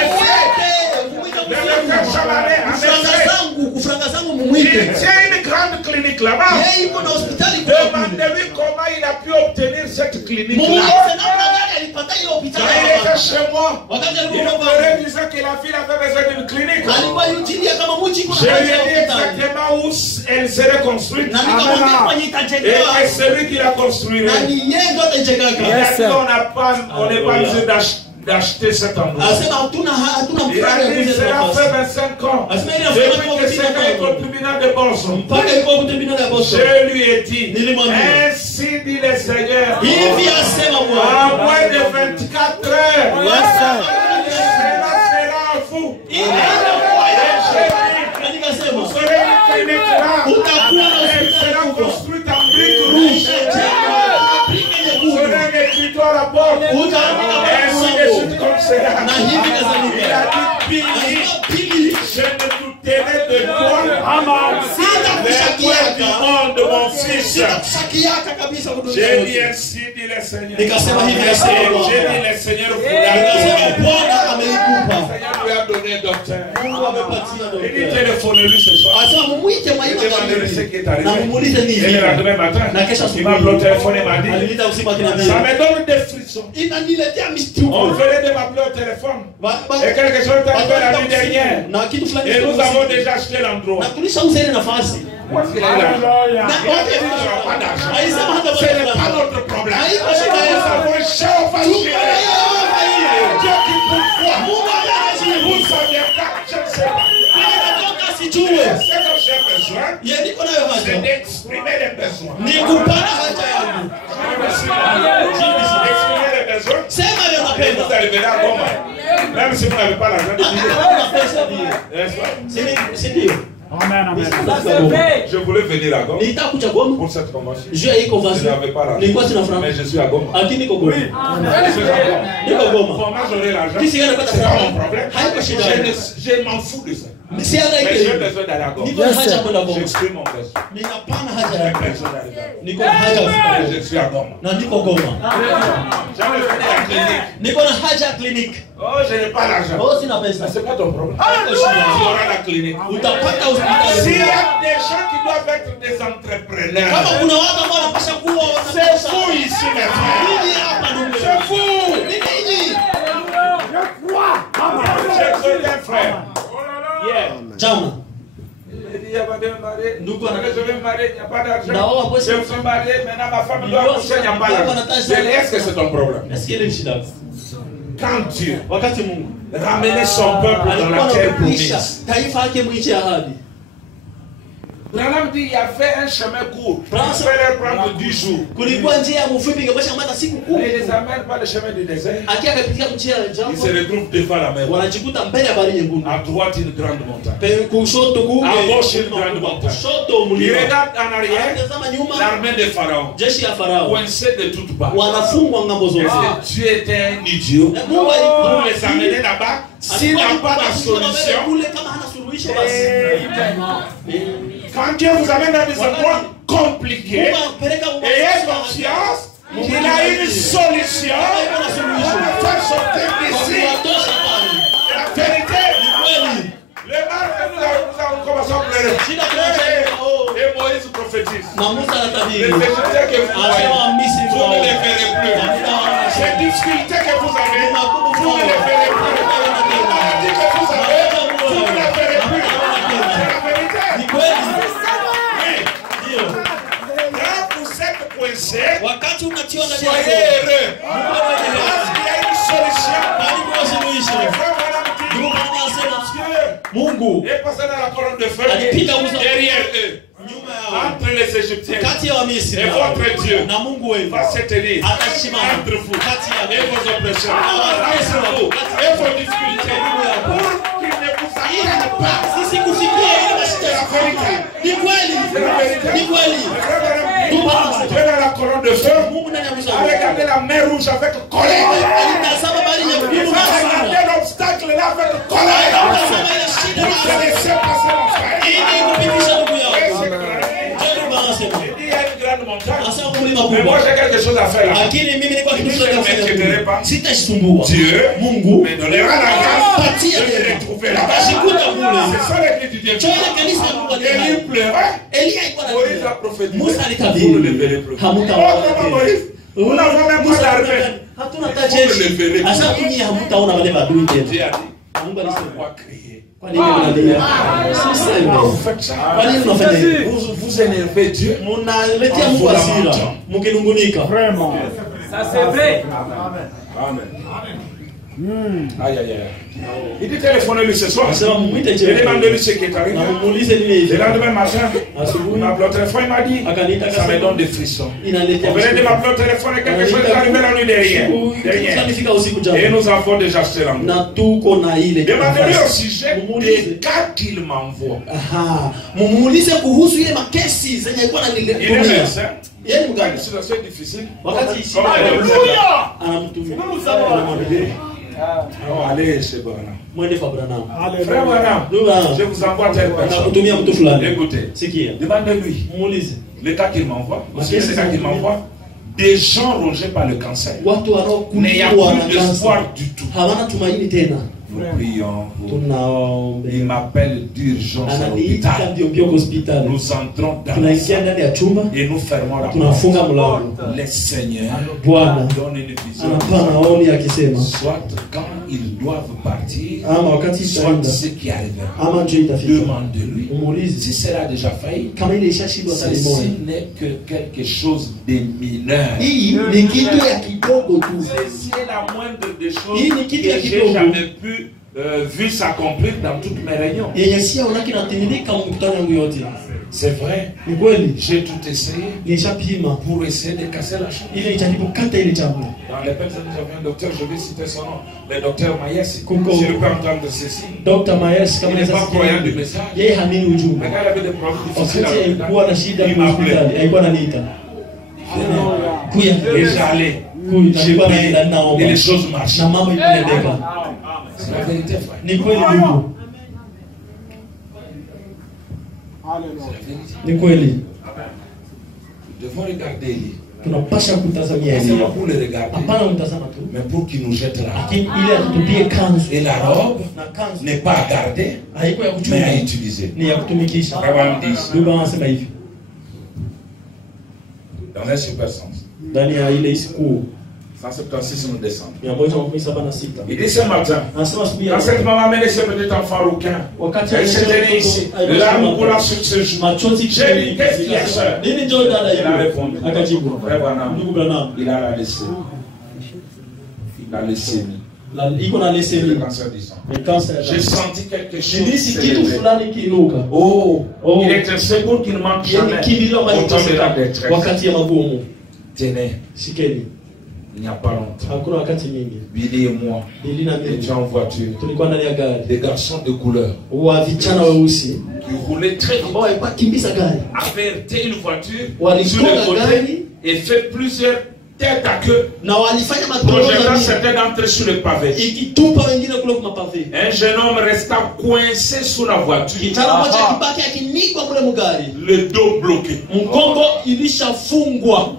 Kufranga zangu Il mumwite. tient une grande clinique là-bas. Yeye yuko na hospitali kwa kule. Demandez-lui comment il a pu obtenir cette clinique-là. Muulize namna gani alipata hiyo Quand hospitali. il était chez moi, Wakati il alikuwa me kwa disait que la fille avait besoin d'une clinique. alikuwa yujilia kama mji kuna Je lui kazi ya ai dit hospitali. exactement où elle serait construite. Na nikamwambia kwenye Et itajengewa. que celui qui la construirait. Na ni yeye ndo Il atajengaka. a dit on n'est pas obligé d'acheter cet endroit. Asema hatuna Il mfano a ya dit kuuza cela nafasi. fait 25 ans. Depuis que c'est au tribunal de Boston. Mpaka iko kutembea na boss. Je lui ai dit, Nilimwambia. ainsi dit le Seigneur, Hivi asema à Bwana. moins de 24 heures, cela sera à vous. Nikasema Vous serez une clinique là, utakuwa na elle hospitali sera kubwa. construite en briques rouges. Vous serez un écritoire à bord. Ainsi de suite comme cela. Na hivi Il a kadhalika. dit, Billy, je ne douterai de toi. Sitakushakiaka. Du monde, mon fils. Sitakushakiaka kabisa kudunia J'ai yote. dit ainsi, dit le Seigneur. Nikasema hivi J'ai asema Bwana. dit le Seigneur vous Nikasema l'a donné. Bwana ameikupa. Le Seigneur lui a donné docteur. Mungu amepatia Il dit dokta. téléphone-lui ce soir. Asema mumwite Il mwaiba demande ce qui est na arrivé. mumuulize Et nini. le lendemain matin, Na kesho il m'a appelé au téléphone et m'a dit, Aliniita usiku ça akiniambia. me donne des frissons. Inaniletea On mishtuko. venait de m'appeler au téléphone. Ba- Et quelque chose est arrivé la nuit ba- dernière. na kitu fulani Et nous kiko avons usiku. déjà acheté l'endroit. Na tulishauza ile nafasi. Parce qu'il a eu l'argent. Na wote Pas d'argent. Alisema hata Ce n'est bwana. pas notre problème. Haiko Nous shida yetu. avons chauffé. Dieu qui pourvoit. Mungu anajibu. Vous savez pas, je ne sais pas. Ninatoka sijue. Ce que j'ai besoin, Ye niko nayo c'est haja. d'exprimer les besoins. Ni kupana haja yangu. Exprimer les besoins. Sema leo Et napenda. vous arriverez à Goma. Même si vous n'avez pas l'argent de Hata billet. kama una pesa ndio. N'est-ce pas? Si ndio. Je voulais venir à Goma Nilitaka kuja Goma. pour cette convention. Juu ya hii Je convention. n'avais pas l'argent. Nilikuwa sina franc. Mais je suis à Goma. Lakini niko Goma. Je suis à Goma. Niko Goma. Comment j'aurai l'argent? Kisi gani napata C'est pas franc? mon problème. Haiko shida. Je m'en fous de ça. Si ana Mais j'ai ile. besoin d'aller à Goma. Niko na haja kwenda Goma. J'exprime mon besoin. Ninapana haja J'ai yangu. besoin d'aller à Goma. Niko na haja ya kufika Et Goma. je suis à Goma. Na niko Goma. J'avais fait la clinique. Niko na haja ya clinic. Oh, je n'ai pas l'argent. Oh, sina pesa. C'est pas ton problème. Haiko Tu shida. auras la clinique. Utapata S'il y hospitali. a des gens qui doivent être des entrepreneurs, Kama kuna watu ambao wanapasha kuwa c'est fou ici, mes frères. Nini hapa ndugu? C'est fou. Ni nini? J'ai connu un frère. Hier, Jana. il dit, il y avait bien marié. Ndugu Je vais me marier, il n'y a pas d'argent. Je me suis marié, maintenant ma femme doit accoucher, il n'y a pas d'argent. Est-ce que c'est ton problème? Est-ce qu'il y a une shida? Quand Dieu Wakati Mungu ramenait son peuple dans la terre promise, taifa yake mwichi ahadi. Branham dit il y avait un chemin court. Il fallait prendre 10 jours. Kulikuwa njia ya mfupi ingebasha mata siku Et il 10. les amène par le chemin du désert. Akia akapitia njia ya Ils jangwa. se retrouvent devant la mer. Wanajikuta mbele ya bahari nyekundu. À droite, une grande montagne. Kushoto kule. À gauche, une grande montagne. Kushoto Il mlima. regarde en arrière Anatazama nyuma. l'armée de Pharaon, Jeshi ya Farao. coincée de toutes parts. Wanafungwa ngambo zote. Est-ce que Dieu était un idiot Mungu pour alikuwa les amener là-bas? S'il n'a pas de solution, kule kama hana suluhisho basi. quand Dieu vous amène dans des endroits compliqués, Mungu anapeleka ayez confiance qu'il a une solution pour faire sortir d'ici. La vérité, les marques que nous avons commencé à pleurer. Et Moïse prophétise. Les difficultés que vous voyez, vous ne les verrez plus. Ces difficultés que vous avez, vous ne les verrez plus. Les maladies que vous avez, vous ne les verrez plus. C'est la vérité. Quand vous êtes coincé, soyez heureux. Parce qu'il y a une solution. Mungu est passé dans la colonne de feu derrière eux, entre les Égyptiens et votre Dieu va se tenir entre vous et vos oppressions, et vos difficultés, pour qu'il ne vous arrive pas. C'est la vérité. Dieu dans la colonne de feu a regardé la mer rouge avec colère. Il a regardé l'obstacle là avec colère. Pour te laisser passer mon frère. Il y a une grande montagne. Mais moi j'ai quelque chose à faire là. Dieu me donnera la grâce de me retrouver là. C'est ça l'église du Dieu. Élie pleurait. Moïse a prophétisé. Vous ne le verrez plus. Vous n'avez même pas d'armée. Vous ne le verrez plus. Dieu a dit. Pourquoi crier? Vous énervez Dieu. Vraiment. Ça c'est vrai. Amen. Aïe aïe aïe. Il dit téléphonez-lui ce soir. Il demande-lui ce qui est arrivé. Le lendemain matin, il m'a appelé au téléphone, il m'a dit ça me donne des frissons. On venait de m'appeler au téléphone et quelque chose est arrivé la nuit derrière. Et nous avons déjà acheté l'endroit. Demandez-lui au sujet des cas qu'il m'envoie. Il est médecin. Il y a une situation difficile. Allez chez Branham. Frère Branham, je vous envoie telle personne. Écoutez, demandez-lui le cas qu'il m'envoie. Le cas qu'il m'envoie. Des gens rongés par le cancer. Mais il n'y a plus d'espoir du tout. Nous prions. Il m'appelle d'urgence à l'hôpital. Nous entrons dans la salle et nous fermons la porte. Le Seigneur donne une vision. Soit quand ils doivent partir, soit ce qui arrivera. Demande-lui si cela a déjà failli. Ceci n'est que quelque chose de mineur. Ceci est la moindre des choses que j'ai jamais pu vu s'accomplir dans toutes mes réunions. C'est vrai. J'ai tout essayé pour essayer de casser la chose. Dans les personnes nous avons un docteur, je vais citer son nom, le docteur Mayes. Si je peux entendre ceci, il n'est pas croyant du message. Mais quand il avait des problèmes difficiles il m'appelait. Et j'allais. J'ai prié et les choses marchent. C'est la vérité, frère. Nous devons regarder Élie. tunapasha kutazamia C'est Elia. pas pour le regarder, Hapana mtazama tu, mais pour qu'il nous jette la robe. lakini ile atutupie kanzu, Et la robe na kanzu n'est pas à garder, haiko ya mais kuchunga, à utiliser. ni ya kutumikisha. Abraham dit, Biblia inasema hivi dans un super sens. ndani ya ile siku, 176 nous descendons. 176. Il dit ce matin, Anasema asubuhi ya quand cette maman amenait ce petit enfant rouquin, elle s'est tenue ici, l'arme coulant sur ses joues. J'ai dit, qu'est-ce qu'il y a, soeur? Nini ndio dada Il a hiyo? répondu, Akajibu. Frère Branham, Ndugu Branham. il a la leucémie. La leucémie. Iko na Le leukemia. cancer du sang. Ni cancer. J'ai senti quelque chose. Nilisi kitu s'élever. fulani kiinuka. Oh, Oh. il est un secours qui ne manque jamais. Yaani kimbilio Au ambacho temps de la kitoseka détresse. wakati ya magumu. Tenez, Shikeni. il n'y a pas longtemps, Hakuna wakati mingi. Billy et moi Billy na mimi étions en voiture. tulikuwa ndani ya gari. Des garçons de couleur Wa vijana weusi qui roulaient très vite, ambao walikuwa kimbiza gari. avaient arrêté une voiture Walitoka sur le côté gari et fait plusieurs têtes à queue, na walifanya projetant matoroza certains d'entre eux sur le pavé. ikitupa wengine kule kwa mapave. Un jeune homme resta coincé sous la voiture, Kijana mmoja kibaki akinikwa kule mugari. le dos bloqué. Mgongo ilishafungwa.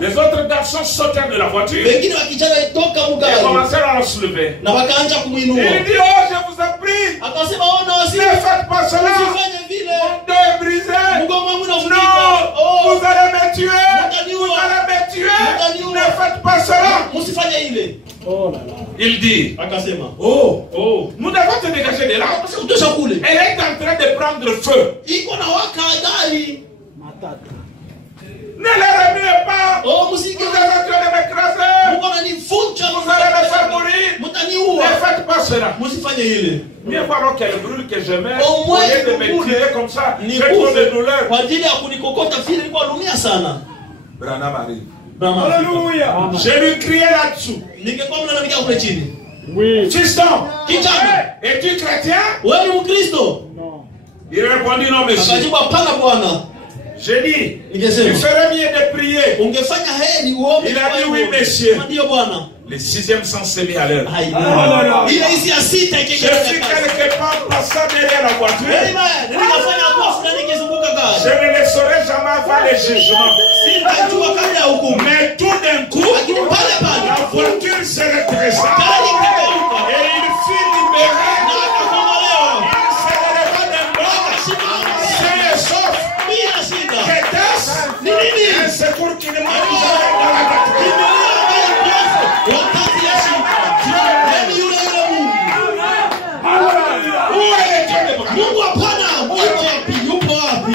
Les autres garçons sautèrent de la voiture et Wengine wa kijana itoka mugari commencèrent à le soulever. na wakaanza Il kumuinua. dit, oh, je vous en prie, Akasema ona ne wasi faites pas cela. usifanye vile. Mon dos est brisé. Mgongo wangu unafunika. Non, Oh, vous allez me tuer. Mutaniua. Vous allez me tuer. Mutaniua. Ne faites pas cela. msifanye ile. Il dit, Akasema oh, nous devons te dégager de là. utosha kule. Elle est en train de prendre feu. Iko na waka gari. Ne les remuez pas. Oh, Vous msike. êtes en train de m'écraser. Mungu ananifunja. Vous allez me faire mourir. Ne Mutaniua. faites pas cela. Msifanye ile. Mieux voir qu'elle brûle que je meurs. Au Au moins, lieu de me brûle. tirer comme ça, Ni j'ai trop de douleur. kwa ajili ya kunikokota vile nilikuwa lumia sana. Branham arrive. Brahma. Je lui criais là-dessous. Ningekuwa mnanamikia kule chini. Fiston, Kijana, es-tu chrétien? wewe ni Mkristo? Il répondit non, monsieur. Akajibu hapana bwana. J'ai dit, il Ningesema ferait mieux de prier. ungefanya heri uombe. Il a dit kwa oui, hivyo. monsieur. Ndio bwana. Le 6e sens s'est mis à l'heure. Ile hisi ya sita Je ikigeuka suis kazi. quelque part passant derrière la voiture. Amen. Nikafanya kwa fulani kizunguka Je gari. ne le saurais jamais avant le jugement. Sitajua kabla ya hukumu. Mais tout d'un coup, Lakini pale la pale voiture se redressa. gari ikageuka. Et il fut libéré. Na akakombolewa. Il se releva d'un bord. Sain et sauf. Bila shida. Qu'était-ce? Ni nini? Un secours qui ne manque jamais dans la doctrine. Wakati ya shida. Yaani yule yule Mungu. Où est le Dieu de Branham? Mungu hapana. Mungu yupo wapi?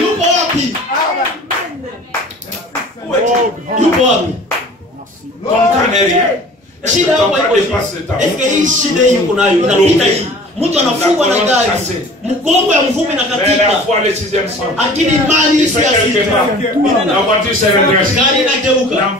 Yupo wapi? Yupo wapi? Yupo wapi? Comprenez rien. Shida Ton yako temps iko dépasse le temps. hivi. Hii shida hii uko nayo inapita hii. Mtu anafungwa na gari. Mgongo ya mvumi na Mais la katika. foi, le 6e sens. Akili mali Il si fait ya quelque sita. part. La voiture se redresse. Gari inageuka.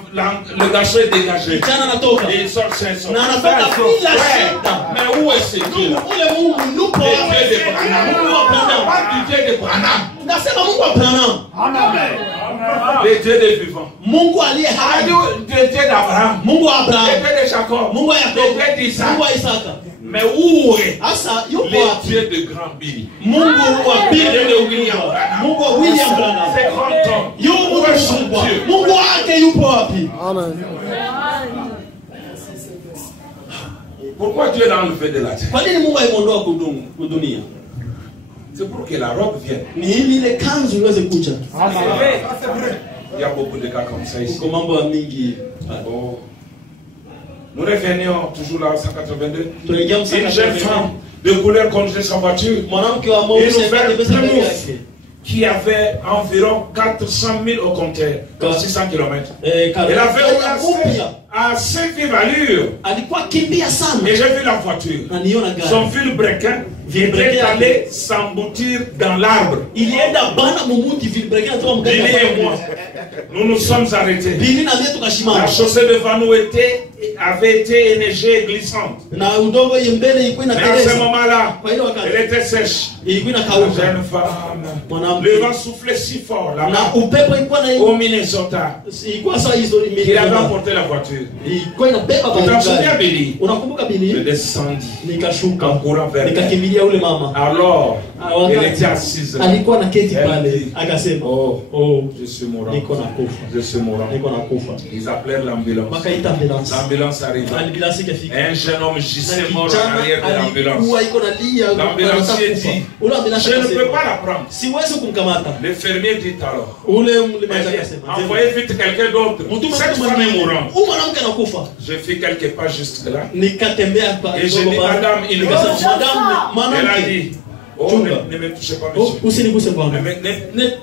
Le garçon est dégagé. Kijana anatoka. Et il sort sain et sauf. Na anatoka bila shida. Mais où est ce Dieu? Ule Mungu yupo Le wapi? Dieu de Branham. Mungu wa Branham. Pas du Dieu de Branham. Nasema Mungu wa Branham. Le Dieu des vivants. Mungu aliye Ah, hai. le Dieu d'Abraham. Mungu wa Le Abraham. Dieu de Jacob. Mungu wa Le Yakobo. Dieu d'Isaac. Mungu wa Isaka. Mais où est Asa yupo le wapi? Dieu de Grand Billy? Mungu wa Billy Le Dieu de William. Mungu wa William Branham. C'est grand homme. Yupo Où est son Mungu. Dieu? Mungu wake yupo wapi? Pourquoi Dieu l'a enlevé de la terre? Kwa nini Mungu aimondoa kudunia? C'est pour que la robe vienne. Ni ili ile kanzu iweze kuja. Il y a beaucoup de cas comme ça ici. Kwa mambo ya mingi. Oh. Nous revenions toujours là, 182. Tunaingia Une msaka jeune femme de couleur conduisait sa voiture mwanamke wa Et mweusi nous ambaye fait amebeba gari Plymouth. yake. qui avait environ 400 000 au compteur, dans 600 km. Elle avait roulé à 5 vive allure. Alikuwa kimbia sana. Et j'ai vu la voiture. Na niona gari. Son vilebrequin était allé s'emboutir dans l'arbre. Ilienda bana mumuti vilebrequin atoa mgari. Billy et moi, nous nous sommes arrêtés. Billy na mimi tukashimama. La chaussée devant nous avait été éneigée et glissante. Na udongo mbele ilikuwa Mais à ce inateleza. moment-là, Kwa ile wakati elle était sèche. ilikuwa La inakauka. jeune femme. Mwanamke. Le vent soufflait si fort là-bas, Na upepo ilikuwa na au Minnesota, ilikuwa saa hizo qu'il avait emporté la voiture. ilikuwa inabeba Tu t'en souviens, gari. Billy? Unakumbuka Je Billy? descendis Nikashuka. en courant vers elle. Nikakimbilia ule mama. Alors, Wakati elle était assise là. alikuwa na keti Elle pale. dit, Akasema, oh, "Oh, je suis mourant. niko nakufa. Je suis mourant. Niko nakufa." Ils appelèrent l'ambulance. Wakaita ambulance. La l'ambulance arrive. ambulance ikafika. Un jeune homme gisait Na mort en kijana arrière de l'ambulance. alikuwa iko na lia L'ambulancier anataka dit, kufa. Ule ambulance je ne peux akasema, pas la prendre. siwezi kumkamata. Le fermier dit alors, Ule mlimaji akasema, envoyez vite quelqu'un d'autre. Cette femme est mourante. Huyu mwanamke anakufa. Je fais quelques pas jusque là. Nikatembea kwa Et je dis, madame, il me nikasema, madame, Elle a mwanamke, dit, oh, Chunga. ne me touchez pas, oh, monsieur. usiniguse bwana.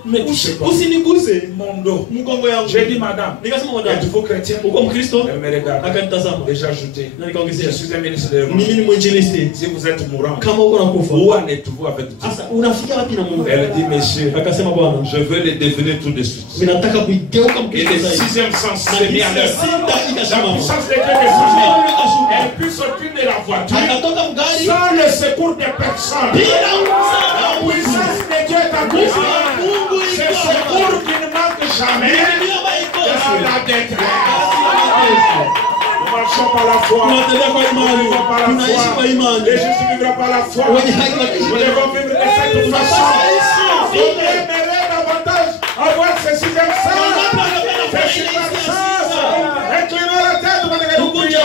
Ne touchez pas. Usiniguse Mon dos. mgongo yangu. J'ai dit, madame, Nikasema, madame, êtes-vous chrétien? uko Mkristo? Elle me regarde. Akanitazama. Et j'ai ajouté, Na je nikaongezea, suis un ministre de mimi l'évangile. ni mwinjilisti. Si vous êtes mourant, Kama uko nakufa, où en êtes-vous avec Dieu? sasa unafikia wapi na Mungu? Elle dit, monsieur, Akasema, bwana, je veux le devenir tout de suite. mimi nataka kuigeuka Et Mkristo le zaidi. sixième sens Na s'est mis à kisa l'œuvre. sita La ikasimama. puissance de Dieu descendit. Akashuka. Elle put sortir de la voiture Akatoka mgari sans le secours de personne. bila msaada La wa Mungu. puissance de Dieu est à Nguvu toi. ya Mungu Ce iko secours hapa. qui ne manque jamais Ndio maikosi. dans la détresse. Yesu. Nous marchons par la foi. Tunatembea kwa Nous imani. vivons par la Tunaishi kwa foi. imani. Les justes vivront par la foi. Wenye haki wataishi Nous kwa devons imani. vivre de cette façon. Vous aimerez davantage avoir ce sixième sens. Ce sixième sens. Inclinons la tête, vous allez nous prier.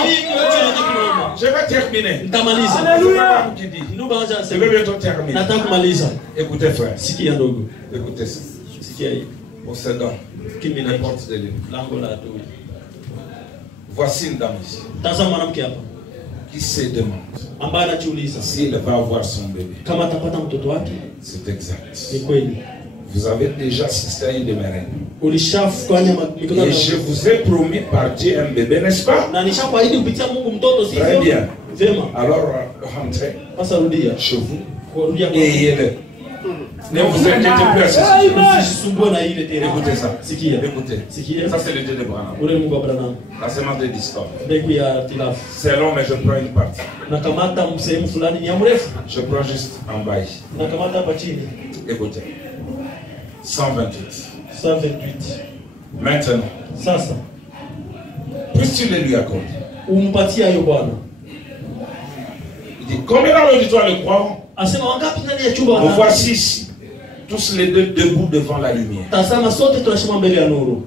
Je vais terminer. Nitamaliza. Femme qui dit, Ndugu anaanza je anasema, vais bientôt terminer. nataka kumaliza. Écoutez frère, Sikia ndugu. écoutez ça. Sikia hii. Possédant Kimi les na portes de l'île. lango la adui. Voici une dame ici Tazama mwanamke hapa qui se demande ambaye anajiuliza s'il va avoir son bébé. kama atapata mtoto wake. C'est exact. Ni kweli. Vous avez déjà assisté à une de mes reines. Ulishafanya mikutano Et je vous ai promis par Dieu un bébé, n'est-ce pas? na nishakuahidi kupitia Mungu mtoto, Très sivyo? bien. Vema. Alors, rentrez Sasa rudia. chez vous Rudia kwa et ayez-le. Ne vous inquiétez plus à ce sujet. usisumbue na ile tena. Écoutez ça. Sikia. Écoutez. Sikia. Ça, c'est le Dieu de Branham. Ule Mungu wa Abrahamu. La semence de discorde. Mbegu ya tilafu. C'est long, mais je prends une partie. Nakamata sehemu fulani ni ya mrefu. Je prends juste en bas ici. Nakamata hapa chini. Écoutez. 128. 128. Maintenant, Sasa puisses-tu le lui accorder? umpatie hayo Bwana. Il dit, combien dans l'auditoire le croient? Asema wangapi ndani ya chumba Vous wana? voici ici, tous les deux debout devant la lumière, Tazama sote tunashima mbele ya nuru.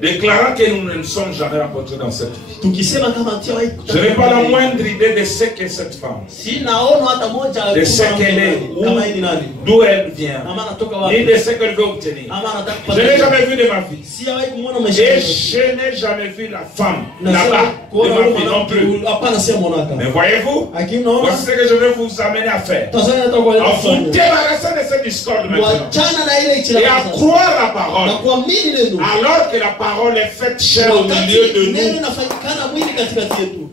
déclarant que nous ne nous sommes jamais rencontrés dans cette vie. Tukisema kama tiwa Je n'ai pas la moindre idée de ce qu'est cette femme, sinaona hata moja de ce qu'elle est, kama hii ni nani. d'où elle vient, Ama anatoka ni wapi? de ce qu'elle veut obtenir. Ama anataka Je n'ai kupata. jamais vu de ma vie. Sijawahi kumuona Et maisha. je n'ai jamais vu la femme là-bas de ma vie non plus. Hapana, sio mwanaka. Mais voyez-vous, Lakini unaona voici ce que je vais vous amener à faire. tazama nataka kueleza En vous kufanya. débarrasser de cette discorde maintenant. Wachana na ile Et à ichilaka. croire la Na parole. kuamini neno. Alors que la parole est faite chair au milieu Wakati de neno nous. linafanyikana mwili katikati yetu.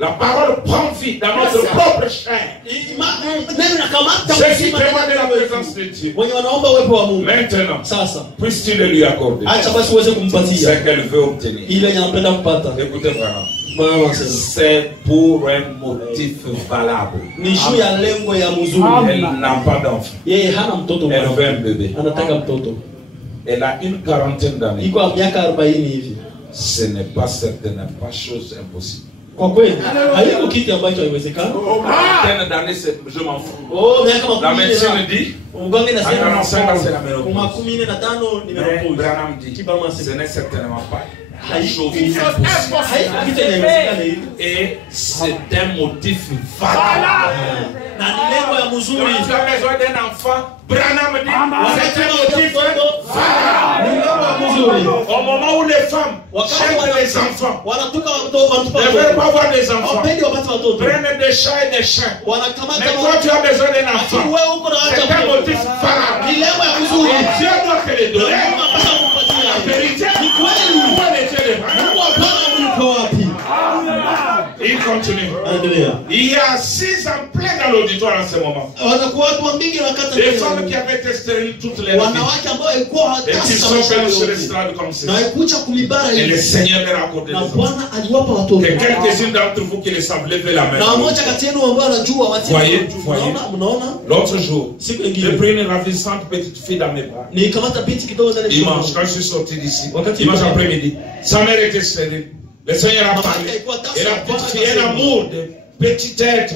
La parole prend vie dans notre propre chair. Neno nakamata Ceux qui uzima témoignent de la ndani yetu. présence de Dieu. Wenye wanaomba uwepo wa Mungu. Maintenant, Sasa puisses-tu le lui accorder acha basi uweze ce kumpatia qu'elle veut obtenir. ile yenye anapenda kupata. Écoutez vraiment. Bwana wanasema C'est pour un motif valable. ni juu ya lengo ya mzuri. Elle n'a pas d'enfant. Yeye hana mtoto Elle mwana. veut un bébé. Anataka mtoto. Elle a une quarantaine d'années. Iko miaka 40 hivi. Ce n'est pas certainement pas chose impossible. Kwa kweli haiko kitu ambacho haiwezekani. Quarantaine d'années, je m'en fous. Oh, miaka La 10. médecine dit, Mganga à 45 ans, c'est la ménopause. Kwa 15 ni mais menopause. Branham dit, Kibama sema. ce n'est certainement pas Haiko chose kitu impossible. haiko kitu inawezekana hivi. Et c'est un motif valable. Na ni lengo ya Quand mzuri. tu as besoin d'un enfant, Branham dit, c'est un motif Ni lengo ya mzuri. au moment où les femmes Wakati cherchent les enfants, wanatoka watoto ne veulent pas avoir des enfants, wapendi wapate watoto. prennent des chats et des chiens. Wanakamata Mais toi, tu as besoin d'un enfant. wewe uko na C'est acha un motif valable. ni lengo ya mzuri. Et Dieu doit te le donner. Unapaswa La kumpatia. vérité, Ni kweli. où est le Dieu de Branham? Mungu hapana mliko wapi? Il continue. Anaendelea. Il y a 6 ans plein dans l'auditoire en ce moment. Wanakuwa watu wengi wakati Des femmes qui avaient été stériles toutes les vies. wanawake ambao walikuwa Et qui hatasi sont maisha venus sur yote. l'estrade comme ça. Na haikuja kumibara Et le hivi. Seigneur leur a accordé des Na enfants. Bwana aliwapa watoto. Que quelques-unes d'entre vous qui le savent, levez la main. Na mmoja kati yenu ambao anajua watie. Voyez. Mnaona? L'autre jour, Siku j'ai nyingine pris une ravissante petite fille dans mes bras. nikamata binti kidogo ndani ya Dimanche, chumba. quand je suis sorti d'ici, Wakati dimanche mmoja. après-midi, sa mère était stérile. Le Seigneur a parlé. Et la petite fille, un amour de petit être.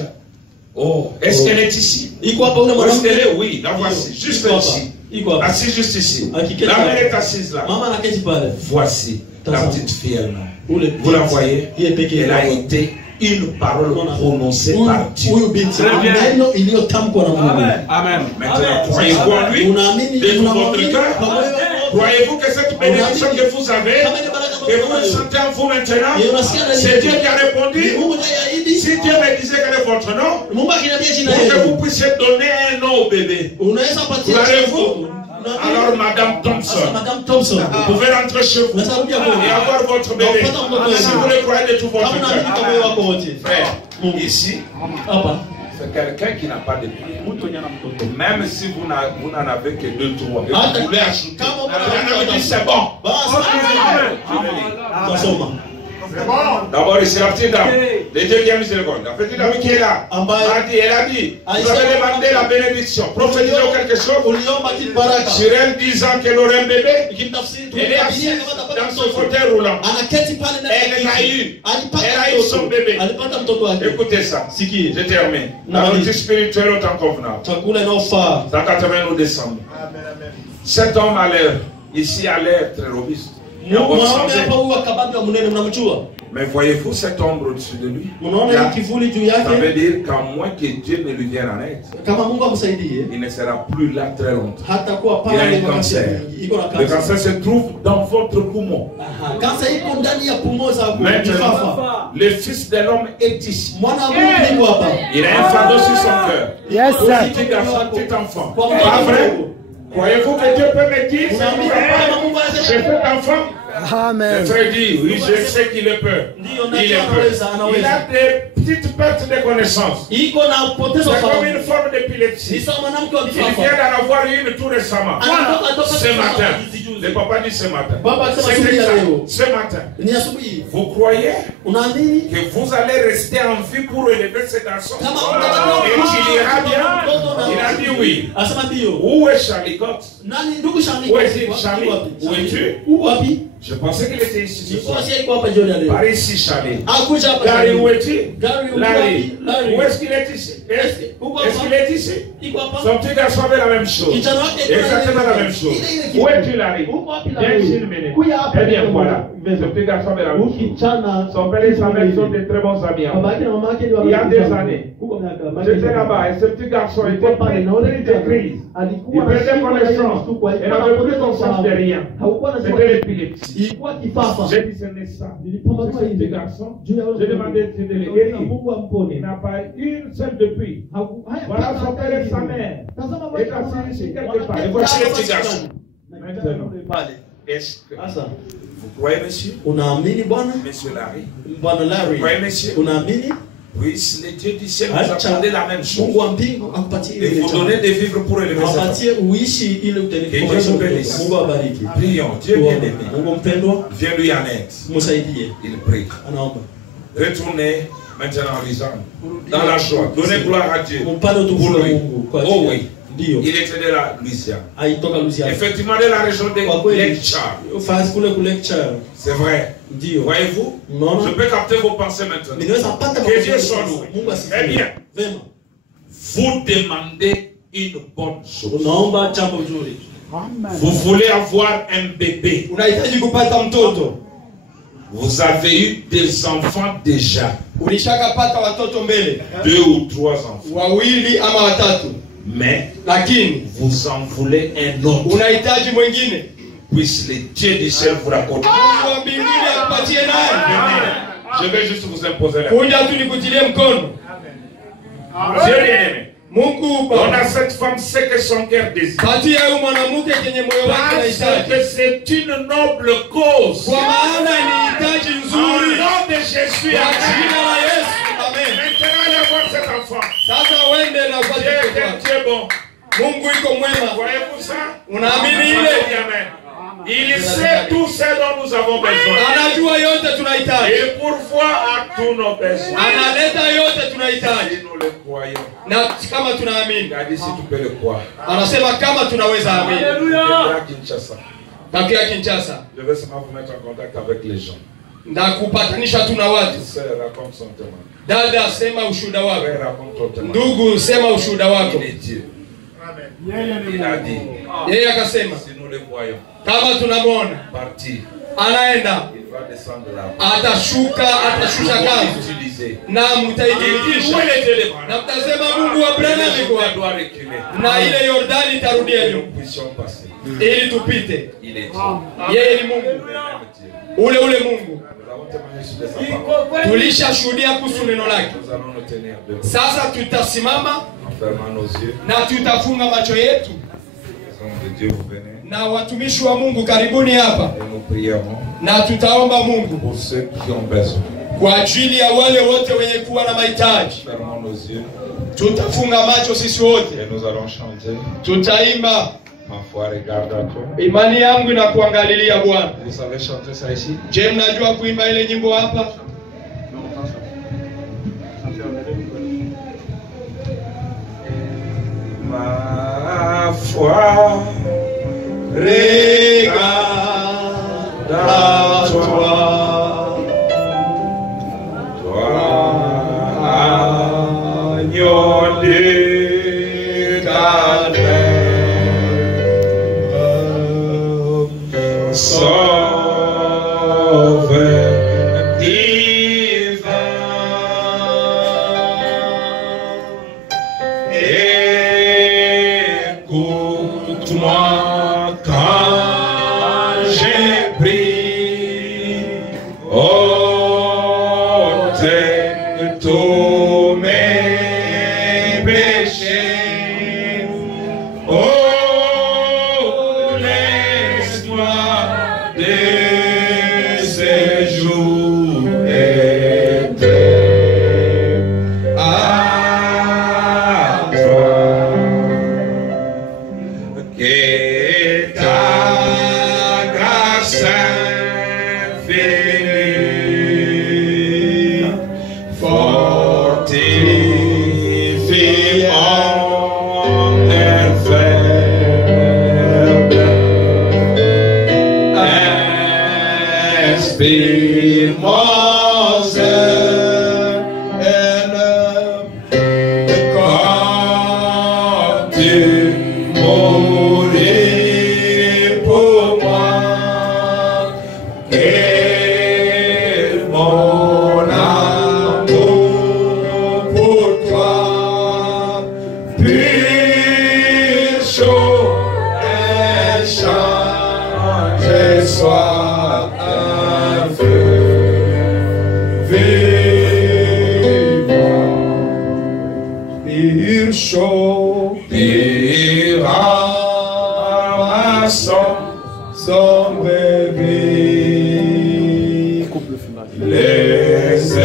Oh, est-ce qu'elle est ici? Iko hapa ule Est-ce mwanamke? qu'elle est? Oui, la voici, juste Iko ici. hapa. Iko hapa. Assise juste ici. Akiketi La pale. mère est assise là. Mama anaketi pale. Voici la Tazama. petite fille elle-même. Vous la voyez? Elle a été une parole prononcée par Dieu. Amen. Maintenant, croyez-vous en lui de tout votre cœur? Croyez-vous que cette bénédiction que vous avez, que vous sentez en vous maintenant, c'est Dieu qui a répondu? Si Dieu me disait quel est votre nom, pour que vous puissiez donner un nom au bébé, croyez-vous? Alors, Madame Thompson, vous pouvez rentrer chez vous et avoir votre bébé. Si vous le croyez de tout votre cœur. Frère, ici, c'est quelqu'un qui n'a pas de bébé. Même si vous n'en avez que 2-3, et vous voulez acheter, vous dit c'est bon. D'abord, c'est la petite dame. Les deuxièmes secondes. La petite dame qui est là. Elle a dit, vous avez demandé la bénédiction. Prophétisez quelque chose sur elle disant qu'elle aurait un bébé. Elle est assise dans son fauteuil roulant. Elle a eu son bébé. Écoutez ça. Je termine. La notice spirituelle autant convenable. 180 nous descendons. Cet homme a l'air, ici a l'air très robuste. Mais voyez-vous cette ombre au-dessus de lui? Ça veut dire qu'à moins que Dieu ne lui vienne en aide, il ne sera plus là très longtemps. Il a un cancer. Le cancer se trouve dans votre poumon. Maintenant, le Fils de l'homme est ici. Il a un fardeau sur son cœur. Petit garçon, petit enfant. Pas vrai? Croyez-vous que Dieu peut me dire, j'ai cet enfant? Amen. Le frère dit, oui, je sais qu'il est peur. Il est peur. Il a des petites pertes de connaissances. C'est comme une forme d'épilepsie. Il vient d'en avoir une tout récemment. Ce matin. Le papa dit ce matin. Ce matin. Vous croyez que vous allez rester en vie pour élever ce garçon? Et qu'il ira bien? Il a dit oui. Où est Charlie Gott? Où est-il, Charlie? Où es-tu? Je pensais qu'il était ici. Par ici, Charlie. Larry, où es-tu? Larry. Où est-ce qu'il est ici? Est-ce qu'il est ici? Son petit garçon avait la même chose. Exactement la même chose. Où es-tu, Larry? Viens ici une minute. Eh bien, voilà. Son petit garçon avait la même chose. Son père et sa mère sont de très bons amis. Il y a des années, j'étais là-bas et ce petit garçon était pris de crise. Il perdait connaissance. Il n'avait plus conscience de rien. C'était l'épilepsie. J'ai discerné ça. Ce petit garçon, j'ai demandé de le guérir. Il n'a pas une seule depuis. Voilà son père et sa mère. Et quand c'est ici quelque part. Et voici le petit garçon. Maintenant, est-ce que vous croyez, monsieur? Monsieur Larry. Vous croyez, monsieur? Puisse le Dieu du ciel vous accorder la même chose. Et vous donner des vivres pour élever cet enfant. Que Dieu vous bénisse. Prions. Dieu bien-aimé. Viens lui en aide. Il prie. Retournez maintenant en lisant. Dans la joie. Donnez gloire à Dieu. Pour lui. Oh oui. Il était de la Louisiane. Effectivement, de la région de Lake Charles. C'est vrai. Voyez-vous? Je peux capter vos pensées maintenant. Que Dieu soit loué. Eh bien, vous demandez une bonne chose. Vous voulez avoir un bébé. Vous avez eu des enfants déjà. 2 ou 3 enfants. Mais vous en voulez un autre. Puisse le Dieu du ciel vous raconter. Je vais juste vous imposer la main. Dieu bien-aimé. On a cette femme, c'est que son cœur désire. Parce que c'est une noble cause. Au nom de Jésus. Maintenant, allez voir cet enfant. Dieu est bon. Voyez-vous ça? Il sait tout ce dont nous avons besoin. Il pourvoit à tous nos besoins. Si nous le croyons. Il a dit si tu peux le croire. Je vais seulement vous mettre en contact avec les gens. Sœur, raconte son témoin. Dada, sema ushuhuda wako. Frère, raconte ton témoin. Ndugu, sema ushuhuda wako. Il est Dieu. Il a dit. Yeye akasema, si nous le voyons, kama tunamwona partir, anaenda, il Atashusha kanzu na mtaijilisha na mtasema Mungu wa Abrahamu iko na ile Yordani itarudia nyuma ili tupite. Yeye ni Mungu, ule Mungu. Tulishashuhudia kuhusu neno lake. Sasa tutasimama na tutafunga macho yetu. Na watumishi wa Mungu karibuni hapa. Na tutaomba Mungu kwa ajili ya wale wote wenye kuwa na mahitaji. Tutafunga macho sisi wote. Tutaimba. Imani yangu inakuangalilia Bwana. Je, mnajua kuimba ile nyimbo hapa? Ma foi regarde à toi, toi agneau de Calvaire, sauveur divin. Écoute-moi quand j'ai pris, ôte tous mes péchés, oh l'espoir de ces jours éternels. À toi que ta grâce infinie fortifie mon infirme. Inspire-moi quand tu mourir pour moi, et mon amour pour toi, pur, chaud et changé soit un feu vivant, pur, chaud, ira ma sombre vie, les